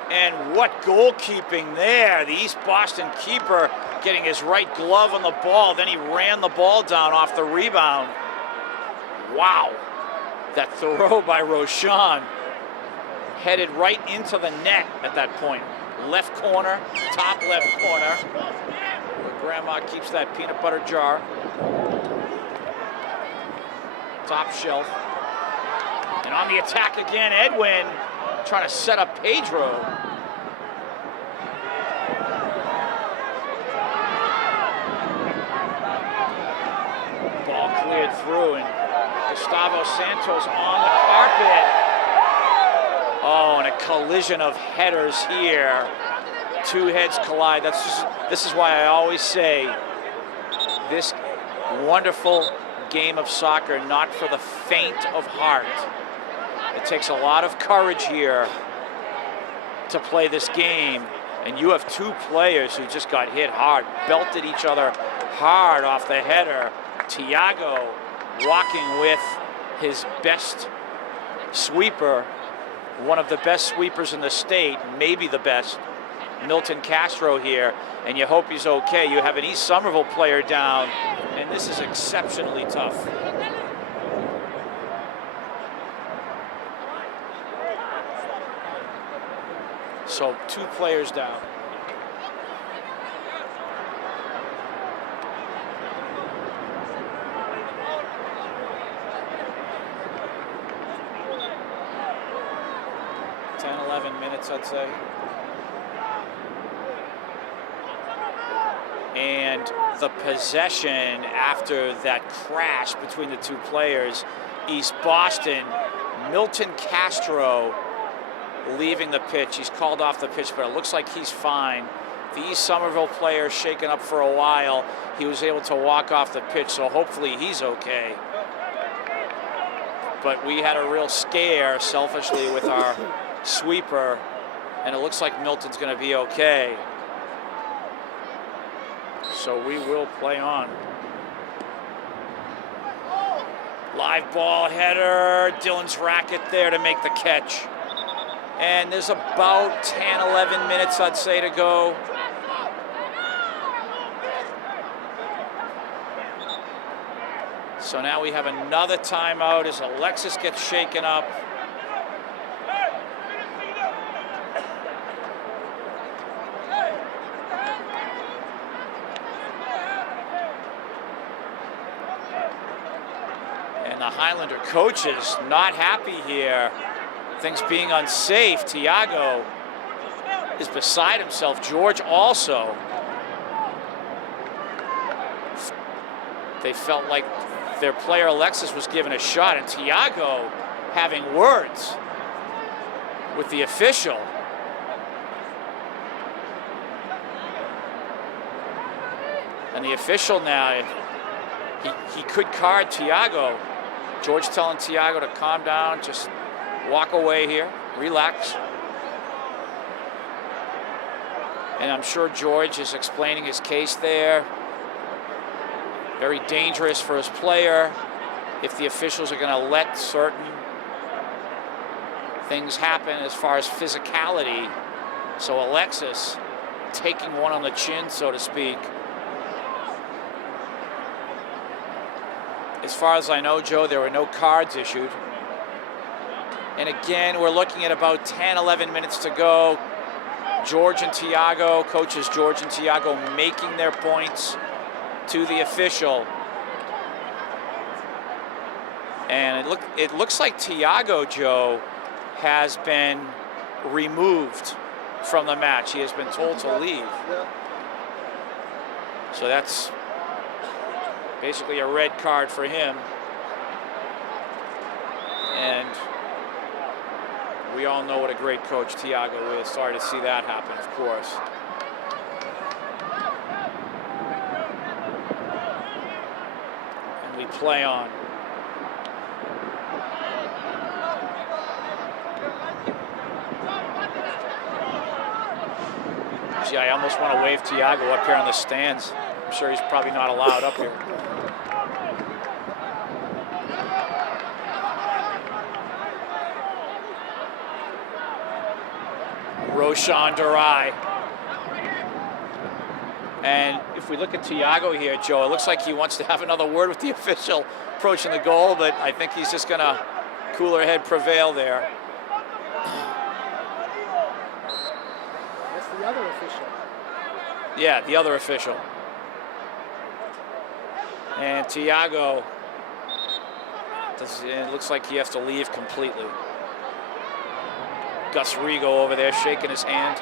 And what goalkeeping there. The East Boston keeper getting his right glove on the ball, then he ran the ball down off the rebound. Wow, that throw by Roshan headed right into the net at that point. Left corner, top left corner, where Grandma keeps that peanut butter jar. Top shelf. And on the attack again, Edwin trying to set up Pedro. Ball cleared through, and Gustavo Santos on the carpet. Oh, and a collision of headers here. Two heads collide. This is why I always say this wonderful game of soccer, not for the faint of heart. It takes a lot of courage here to play this game. And you have two players who just got hit hard, belted each other hard off the header. Thiago walking with his best sweeper, one of the best sweepers in the state, maybe the best, Milton Castro here, and you hope he's okay. You have an East Somerville player down, and this is exceptionally tough. So two players down. I'd say. And the possession after that crash between the two players, East Boston, Milton Castro leaving the pitch. He's called off the pitch, but it looks like he's fine. The East Somerville player shaken up for a while. He was able to walk off the pitch, so hopefully he's okay. But we had a real scare, selfishly, with our sweeper, and it looks like Milton's going to be okay. So we will play on. Live ball header, Dylan's racket there to make the catch. And there's about 10, 11 minutes, I'd say, to go. So now we have another timeout as Alexis gets shaken up. And the Highlander coaches not happy here. Things being unsafe. Thiago is beside himself. George also. they felt like their player Alexis was given a shot, and Tiago having words with the official. And the official now, he could card Tiago. George telling Tiago to calm down, just walk away here, relax. And I'm sure George is explaining his case there. Very dangerous for his player if the officials are going to let certain things happen as far as physicality. So Alexis taking one on the chin, so to speak. As far as I know, Joe, there were no cards issued. And again, we're looking at about 10, 11 minutes to go. George and Tiago, coaches George and Tiago making their points to the official. And it looks like Tiago, Joe, has been removed from the match. He has been told to leave. So that's basically a red card for him. And we all know what a great coach Tiago is. Sorry to see that happen, of course. And we play on. Gee, I almost want to wave Tiago up here on the stands. I'm sure he's probably not allowed up here. Roshan Durai. And if we look at Tiago here, Joe, it looks like he wants to have another word with the official approaching the goal, but I think he's just going to cooler head prevail there. That's the other official. Yeah, the other official. And Tiago, it looks like he has to leave completely. Gus Rigo over there shaking his hand.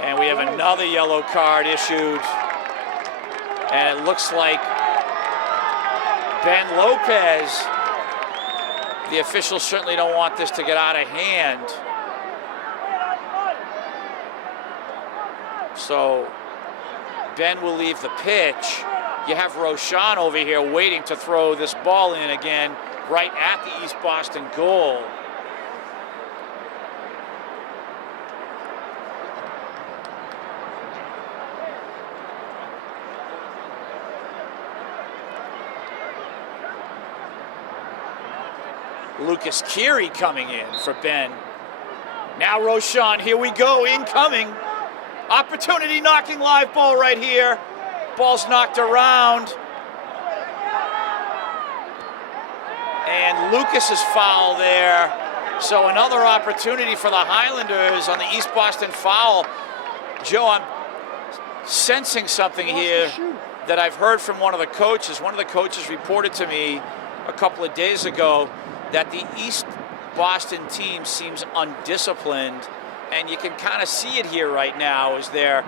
And we have another yellow card issued. And it looks like Ben Lopez, the officials certainly don't want this to get out of hand. So Ben will leave the pitch. You have Roshan over here waiting to throw this ball in again, right at the East Boston goal. Lucas Keary coming in for Ben. Now Roshan, here we go, incoming. Opportunity knocking live ball right here. Ball's knocked around. And Lucas is foul there. So another opportunity for the Highlanders on the East Boston foul. Joe, I'm sensing something here that I've heard from one of the coaches. One of the coaches reported to me a couple of days ago that the East Boston team seems undisciplined, and you can kind of see it here right now as they're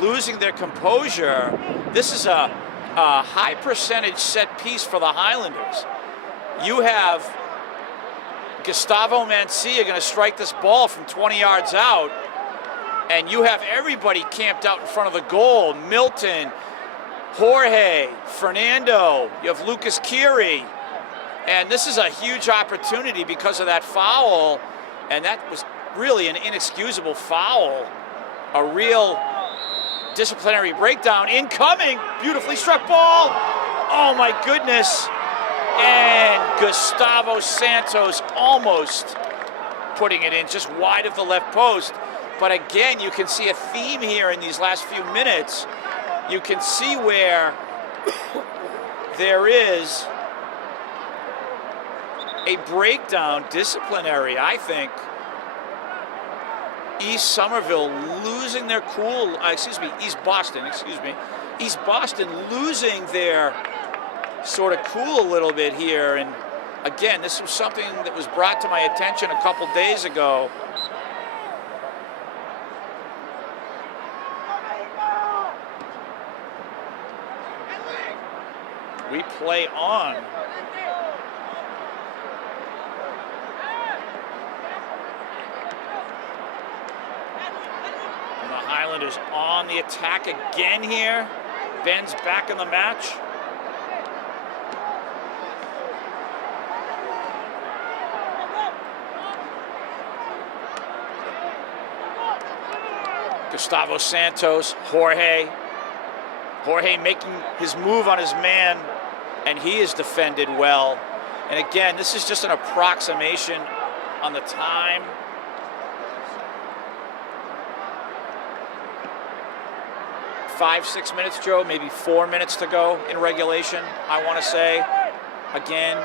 losing their composure. This is a high percentage set piece for the Highlanders. You have Gustavo Mancia going to strike this ball from 20 yards out, and you have everybody camped out in front of the goal. Milton, Jorge, Fernando, you have Lucas Keary. And this is a huge opportunity because of that foul, and that was really an inexcusable foul. A real disciplinary breakdown incoming. Beautifully struck ball. Oh my goodness. And Gustavo Santos almost putting it in just wide of the left post. But again, you can see a theme here in these last few minutes. You can see where there is a breakdown disciplinary, I think. East Somerville losing their cool, East Boston losing their sort of cool a little bit here. And again, this was something that was brought to my attention a couple days ago. We play on. And the Highlanders on the attack again here. Ben's back in the match. Gustavo Santos, Jorge making his move on his man, and he is defended well. And again, this is just an approximation on the time. Five, 6 minutes, Joe, maybe 4 minutes to go in regulation, I want to say. Again,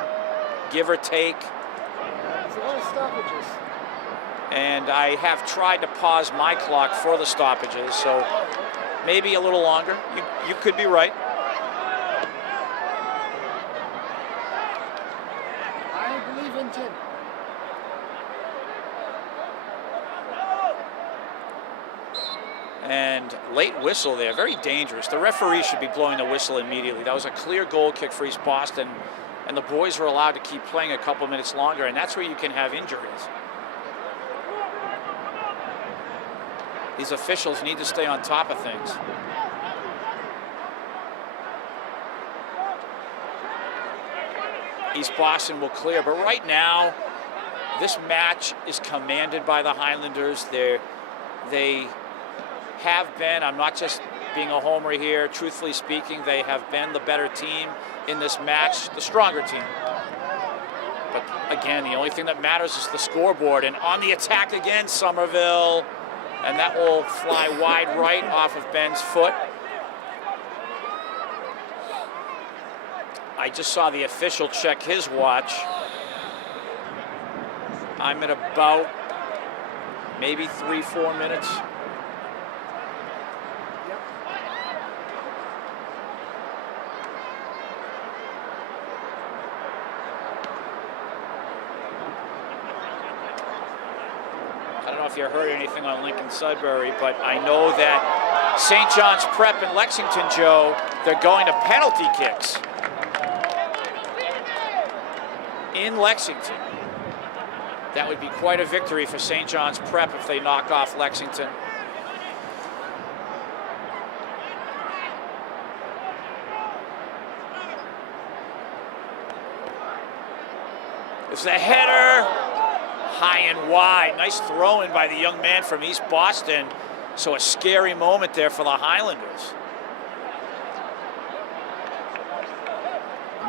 give or take. There's a lot of stoppages. And I have tried to pause my clock for the stoppages, so maybe a little longer. You could be right. I believe in Tim. And late whistle there, very dangerous. The referee should be blowing the whistle immediately. That was a clear goal kick for East Boston, and the boys were allowed to keep playing a couple minutes longer, and that's where you can have injuries. These officials need to stay on top of things. East Boston will clear, but right now, this match is commanded by the Highlanders. They have been, I'm not just being a homer here, truthfully speaking, they have been the better team in this match, the stronger team. But again, the only thing that matters is the scoreboard. And on the attack again, Somerville. And that will fly wide right off of Ben's foot. I just saw the official check his watch. I'm at about maybe 3-4 minutes. I don't know if you heard anything on Lincoln Sudbury, but I know that St. John's Prep in Lexington, Joe, they're going to penalty kicks in Lexington. That would be quite a victory for St. John's Prep if they knock off Lexington. It's a header. High and wide. Nice throw in by the young man from East Boston. So a scary moment there for the Highlanders.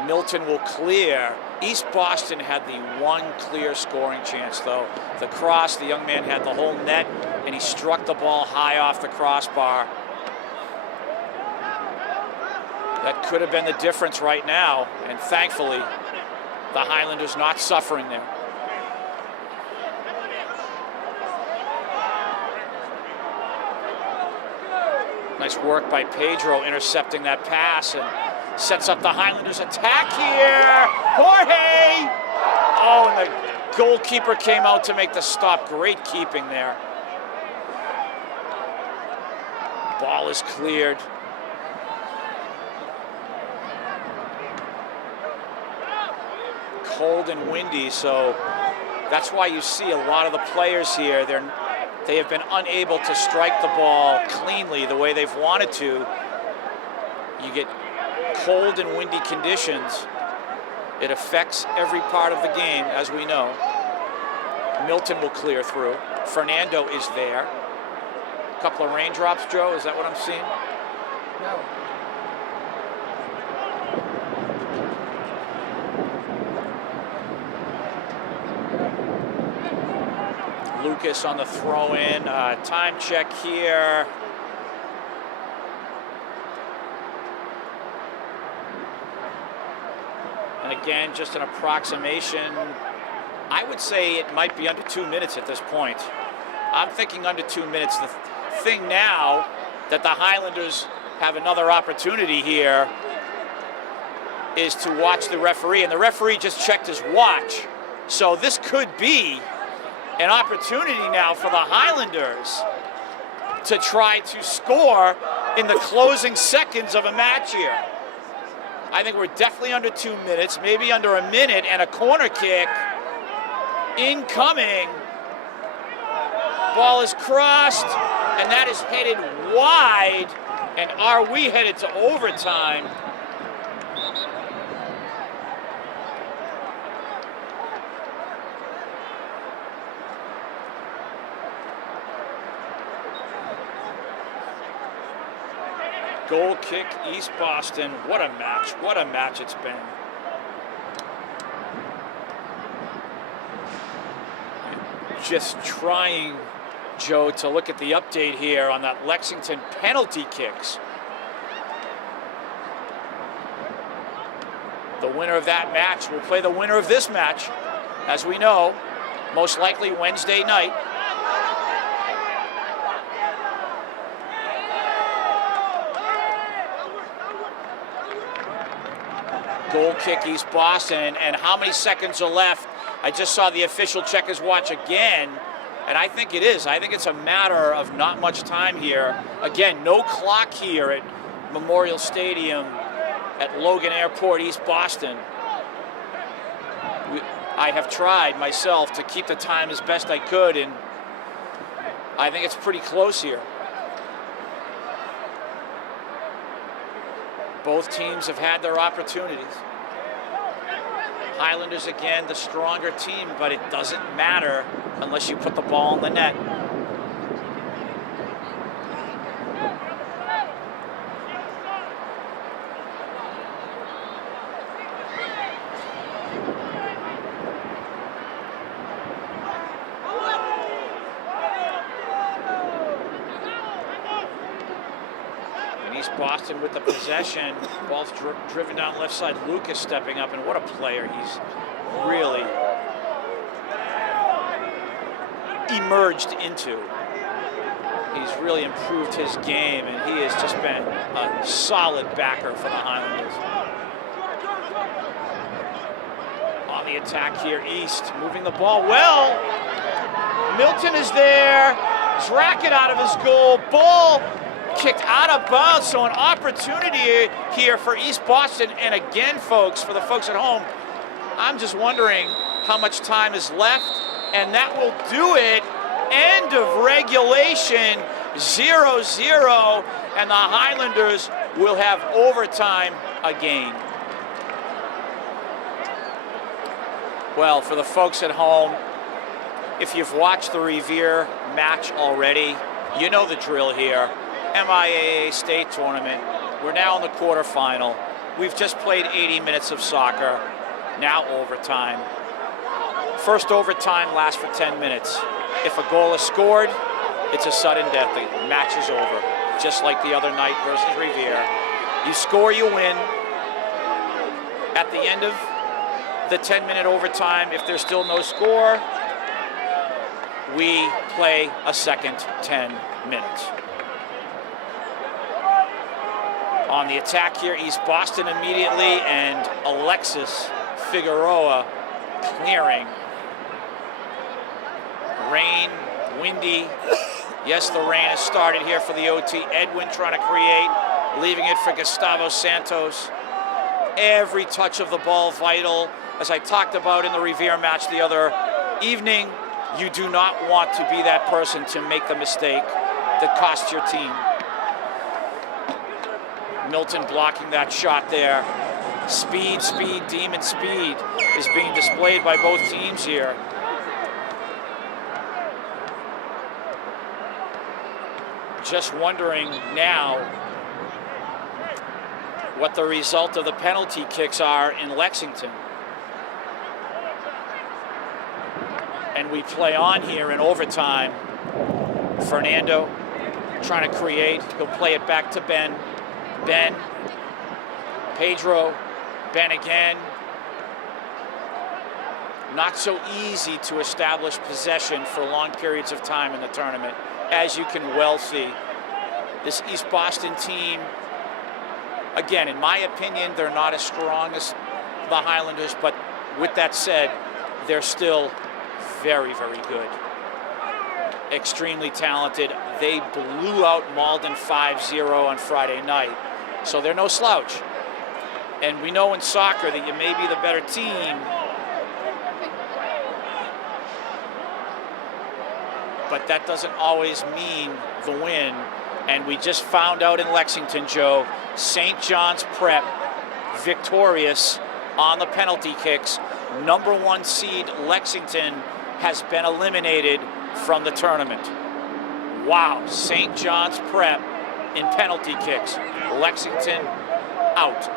Milton will clear. East Boston had the one clear scoring chance, though. The cross, the young man had the whole net, and he struck the ball high off the crossbar. That could have been the difference right now, and thankfully, the Highlanders not suffering there. Nice work by Pedro intercepting that pass and sets up the Highlanders attack here. Jorge! Oh, and the goalkeeper came out to make the stop. Great keeping there. Ball is cleared. Cold and windy, so that's why you see a lot of the players here. They have been unable to strike the ball cleanly the way they've wanted to. You get cold and windy conditions. It affects every part of the game, as we know. Milton will clear through. Fernando is there. A couple of raindrops, Joe, is that what I'm seeing? No. Lucas on the throw-in. Time check here. And again, just an approximation. I would say it might be under 2 minutes at this point. I'm thinking under 2 minutes. The thing now that the Highlanders have another opportunity here is to watch the referee, and the referee just checked his watch. So this could be an opportunity now for the Highlanders to try to score in the closing seconds of a match here. I think we're definitely under 2 minutes, maybe under a minute, and a corner kick incoming. Ball is crossed, and that is headed wide. And are we headed to overtime? Goal kick, East Boston. What a match it's been. Just trying, Joe, to look at the update here on that Lexington penalty kicks. The winner of that match will play the winner of this match, as we know, most likely Wednesday night. Goal kick, East Boston, and how many seconds are left? I just saw the official check his watch again, and I think it is. I think it's a matter of not much time here. Again, no clock here at Memorial Stadium at Logan Airport, East Boston. I have tried myself to keep the time as best I could, and I think it's pretty close here. Both teams have had their opportunities. Highlanders, again, the stronger team, but it doesn't matter unless you put the ball in the net. Boston with the possession. Ball's driven down left side. Lucas stepping up, and what a player he's really emerged into. He's really improved his game, and he has just been a solid backer for the Highlanders. On the attack here, East moving the ball well. Milton is there. Drack it out of his goal. Ball kicked out of bounds, so an opportunity here for East Boston. And again, folks, for the folks at home, I'm just wondering how much time is left, and that will do it. End of regulation, 0-0, and the Highlanders will have overtime again. Well, for the folks at home, if you've watched the Revere match already, you know the drill here. MIAA state tournament. We're now in the quarterfinal. We've just played 80 minutes of soccer. Now overtime. First overtime lasts for 10 minutes. If a goal is scored, it's a sudden death. The match is over. Just like the other night versus Revere. You score, you win. At the end of the 10-minute overtime, if there's still no score, we play a second 10 minutes. On the attack here, East Boston immediately, and Alexis Figueroa clearing. Rain, windy. Yes, the rain has started here for the OT. Edwin trying to create, leaving it for Gustavo Santos. Every touch of the ball vital. As I talked about in the Revere match the other evening, you do not want to be that person to make the mistake that costs your team. Milton blocking that shot there. Speed, demon speed is being displayed by both teams here. Just wondering now what the result of the penalty kicks are in Lexington. And we play on here in overtime. Fernando trying to create. He'll play it back to Ben. Ben, Pedro, Ben again. Not so easy to establish possession for long periods of time in the tournament, as you can well see. This East Boston team, again, in my opinion, they're not as strong as the Highlanders, but with that said, they're still very, very good. Extremely talented. They blew out Malden 5-0 on Friday night. So they're no slouch. And we know in soccer that you may be the better team, but that doesn't always mean the win. And we just found out in Lexington, Joe, St. John's Prep victorious on the penalty kicks. Number 1 seed Lexington has been eliminated from the tournament. Wow, St. John's Prep in penalty kicks. Lexington out.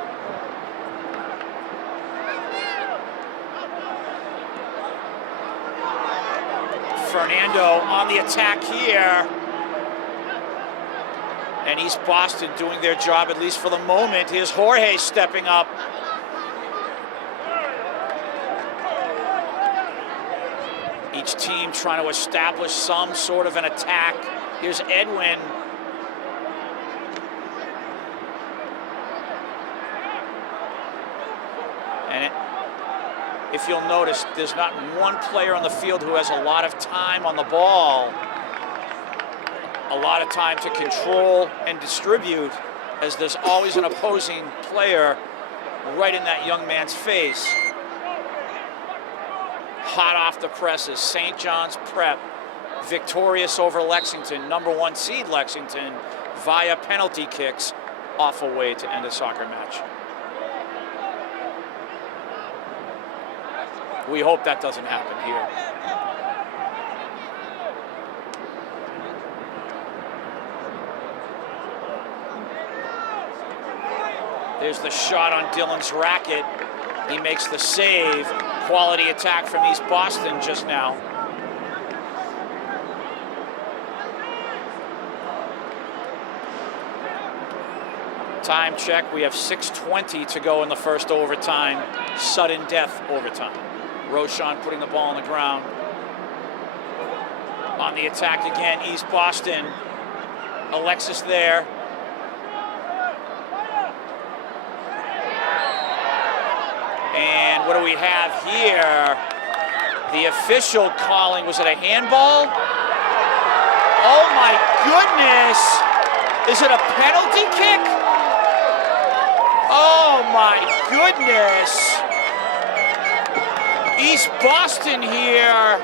Fernando on the attack here. And East Boston doing their job, at least for the moment. Here's Jorge stepping up. Each team trying to establish some sort of an attack. Here's Edwin. And if you'll notice, there's not one player on the field who has a lot of time on the ball, a lot of time to control and distribute, as there's always an opposing player right in that young man's face. Hot off the presses, St. John's Prep victorious over Lexington, number 1 seed Lexington, via penalty kicks off a way to end a soccer match. We hope that doesn't happen here. There's the shot on Dylan's racket. He makes the save. Quality attack from East Boston just now. Time check, we have 6:20 to go in the first overtime. Sudden death overtime. Roshan putting the ball on the ground. On the attack again, East Boston. Alexis there. And what do we have here? The official calling, was it a handball? Oh my goodness! Is it a penalty kick? Oh my goodness! East Boston here.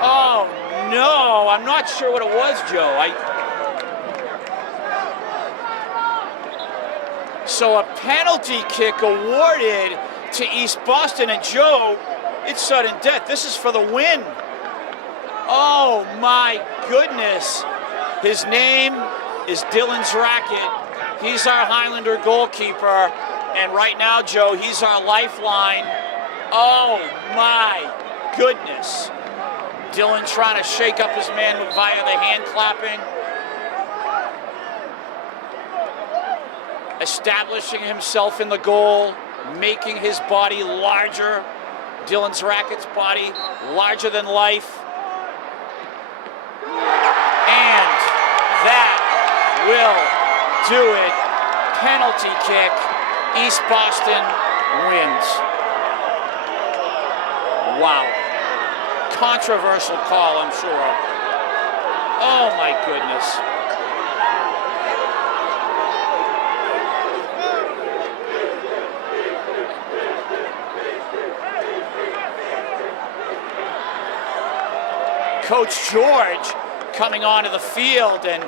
Oh no, I'm not sure what it was, Joe. So a penalty kick awarded to East Boston, and Joe, it's sudden death. This is for the win. Oh my goodness. His name is Dylan's racket. He's our Highlander goalkeeper. And right now, Joe, he's our lifeline. Oh my goodness. Dylan trying to shake up his man via the hand clapping. Establishing himself in the goal, making his body larger. Dylan's racket's body larger than life. And that will do it. Penalty kick. East Boston wins. Wow. Controversial call, I'm sure. Oh my goodness. Coach George coming onto the field, and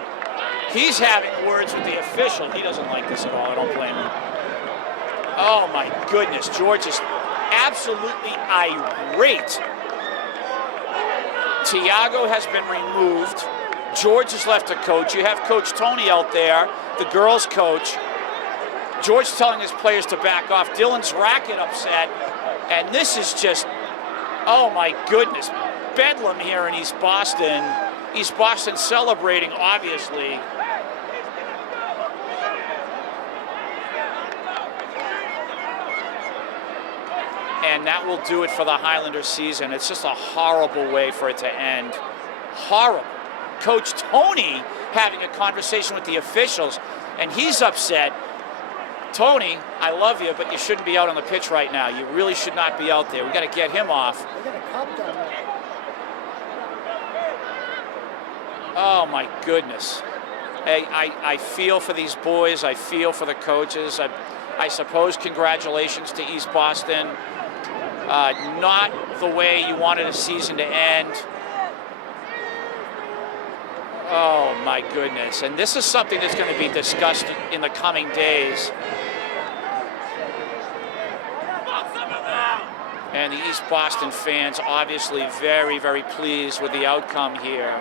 he's having words with the official. He doesn't like this at all. I don't blame him. Oh my goodness, George is absolutely irate. Tiago has been removed. George is left to coach. You have Coach Tony out there, the girls' coach. George telling his players to back off. Dylan's racket upset, and this is just, oh my goodness, bedlam here in East Boston. East Boston celebrating, obviously. And that will do it for the Highlanders season. It's just a horrible way for it to end. Horrible. Coach Tony having a conversation with the officials, and he's upset. Tony, I love you, but you shouldn't be out on the pitch right now. You really should not be out there. We got to get him off. They got a cup down there. Oh my goodness. Hey, I feel for these boys. I feel for the coaches. I suppose congratulations to East Boston. Not the way you wanted a season to end. Oh my goodness. And this is something that's going to be discussed in the coming days. And the East Boston fans obviously very, very pleased with the outcome here.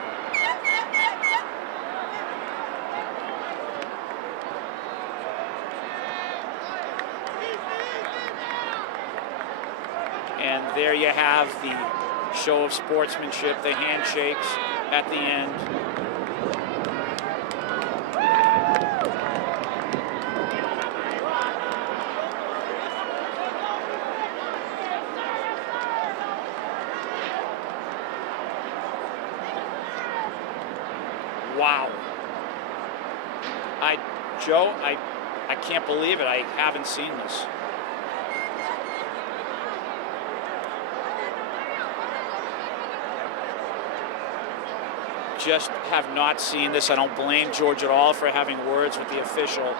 And there you have the show of sportsmanship, the handshakes at the end. Wow. Joe, I can't believe it. I haven't seen this. Just have not seen this. I don't blame George at all for having words with the official.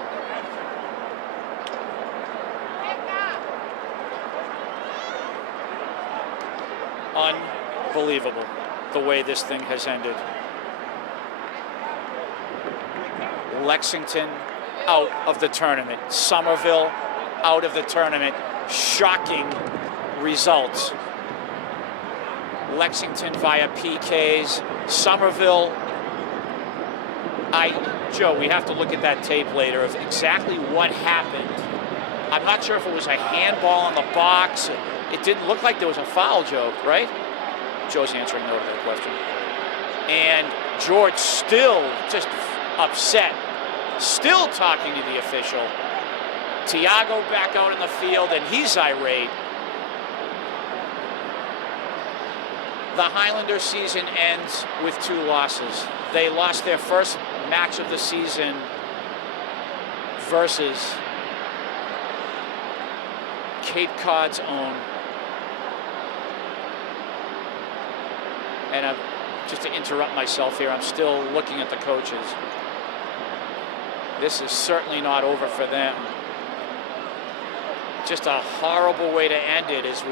Unbelievable the way this thing has ended. Lexington out of the tournament. Somerville out of the tournament. Shocking results. Lexington via PKs. Somerville, Joe, we have to look at that tape later of exactly what happened. I'm not sure if it was a handball on the box. It didn't look like there was a foul, Joe, right? Joe's answering no to that question. And George still just upset, still talking to the official. Tiago back out in the field, and he's irate. The Highlanders season ends with 2 losses. They lost their first match of the season versus Cape Cod's own. And just to interrupt myself here, I'm still looking at the coaches. This is certainly not over for them. Just a horrible way to end it as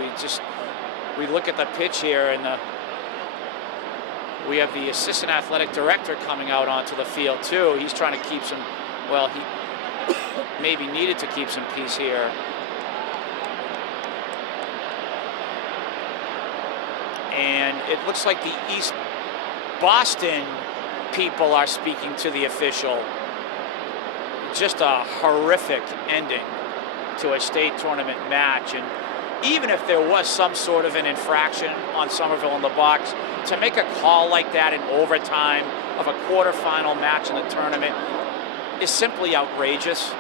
we look at the pitch here, and we have the assistant athletic director coming out onto the field too. He's trying to keep some, well, he maybe needed to keep some peace here. And it looks like the East Boston people are speaking to the official. Just a horrific ending to a state tournament match. And even if there was some sort of an infraction on Somerville in the box, to make a call like that in overtime of a quarterfinal match in the tournament is simply outrageous.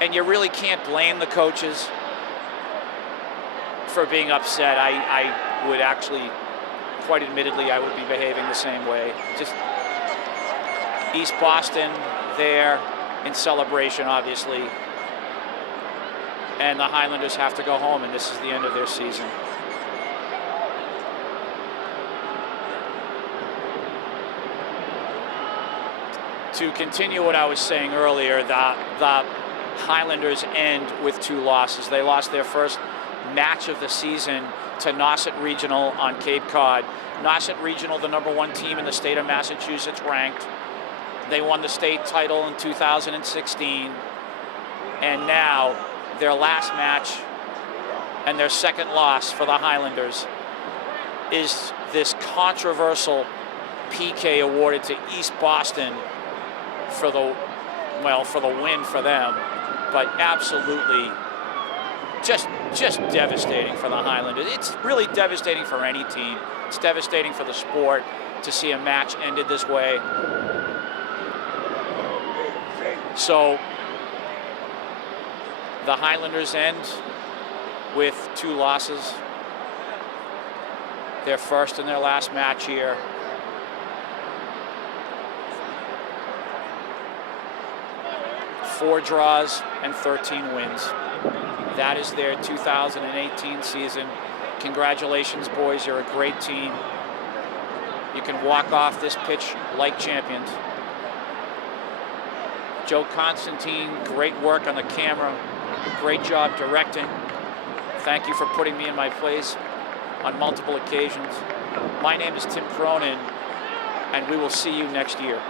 And you really can't blame the coaches for being upset. I would actually, quite admittedly, I would be behaving the same way. Just East Boston there in celebration, obviously. And the Highlanders have to go home, and this is the end of their season. To continue what I was saying earlier, the Highlanders end with 2 losses. They lost their first match of the season to Nauset Regional on Cape Cod. Nauset Regional, the #1 team in the state of Massachusetts, ranked. They won the state title in 2016. And now their last match and their second loss for the Highlanders is this controversial PK awarded to East Boston for the win for them, but absolutely just devastating for the Highlanders. It's really devastating for any team. It's devastating for the sport to see a match ended this way. So the Highlanders end with 2 losses. Their first and their last match here. Four draws and 13 wins. That is their 2018 season. Congratulations, boys. You're a great team. You can walk off this pitch like champions. Joe Constantine, great work on the camera. Great job directing. Thank you for putting me in my place on multiple occasions. My name is Tim Cronin, and we will see you next year.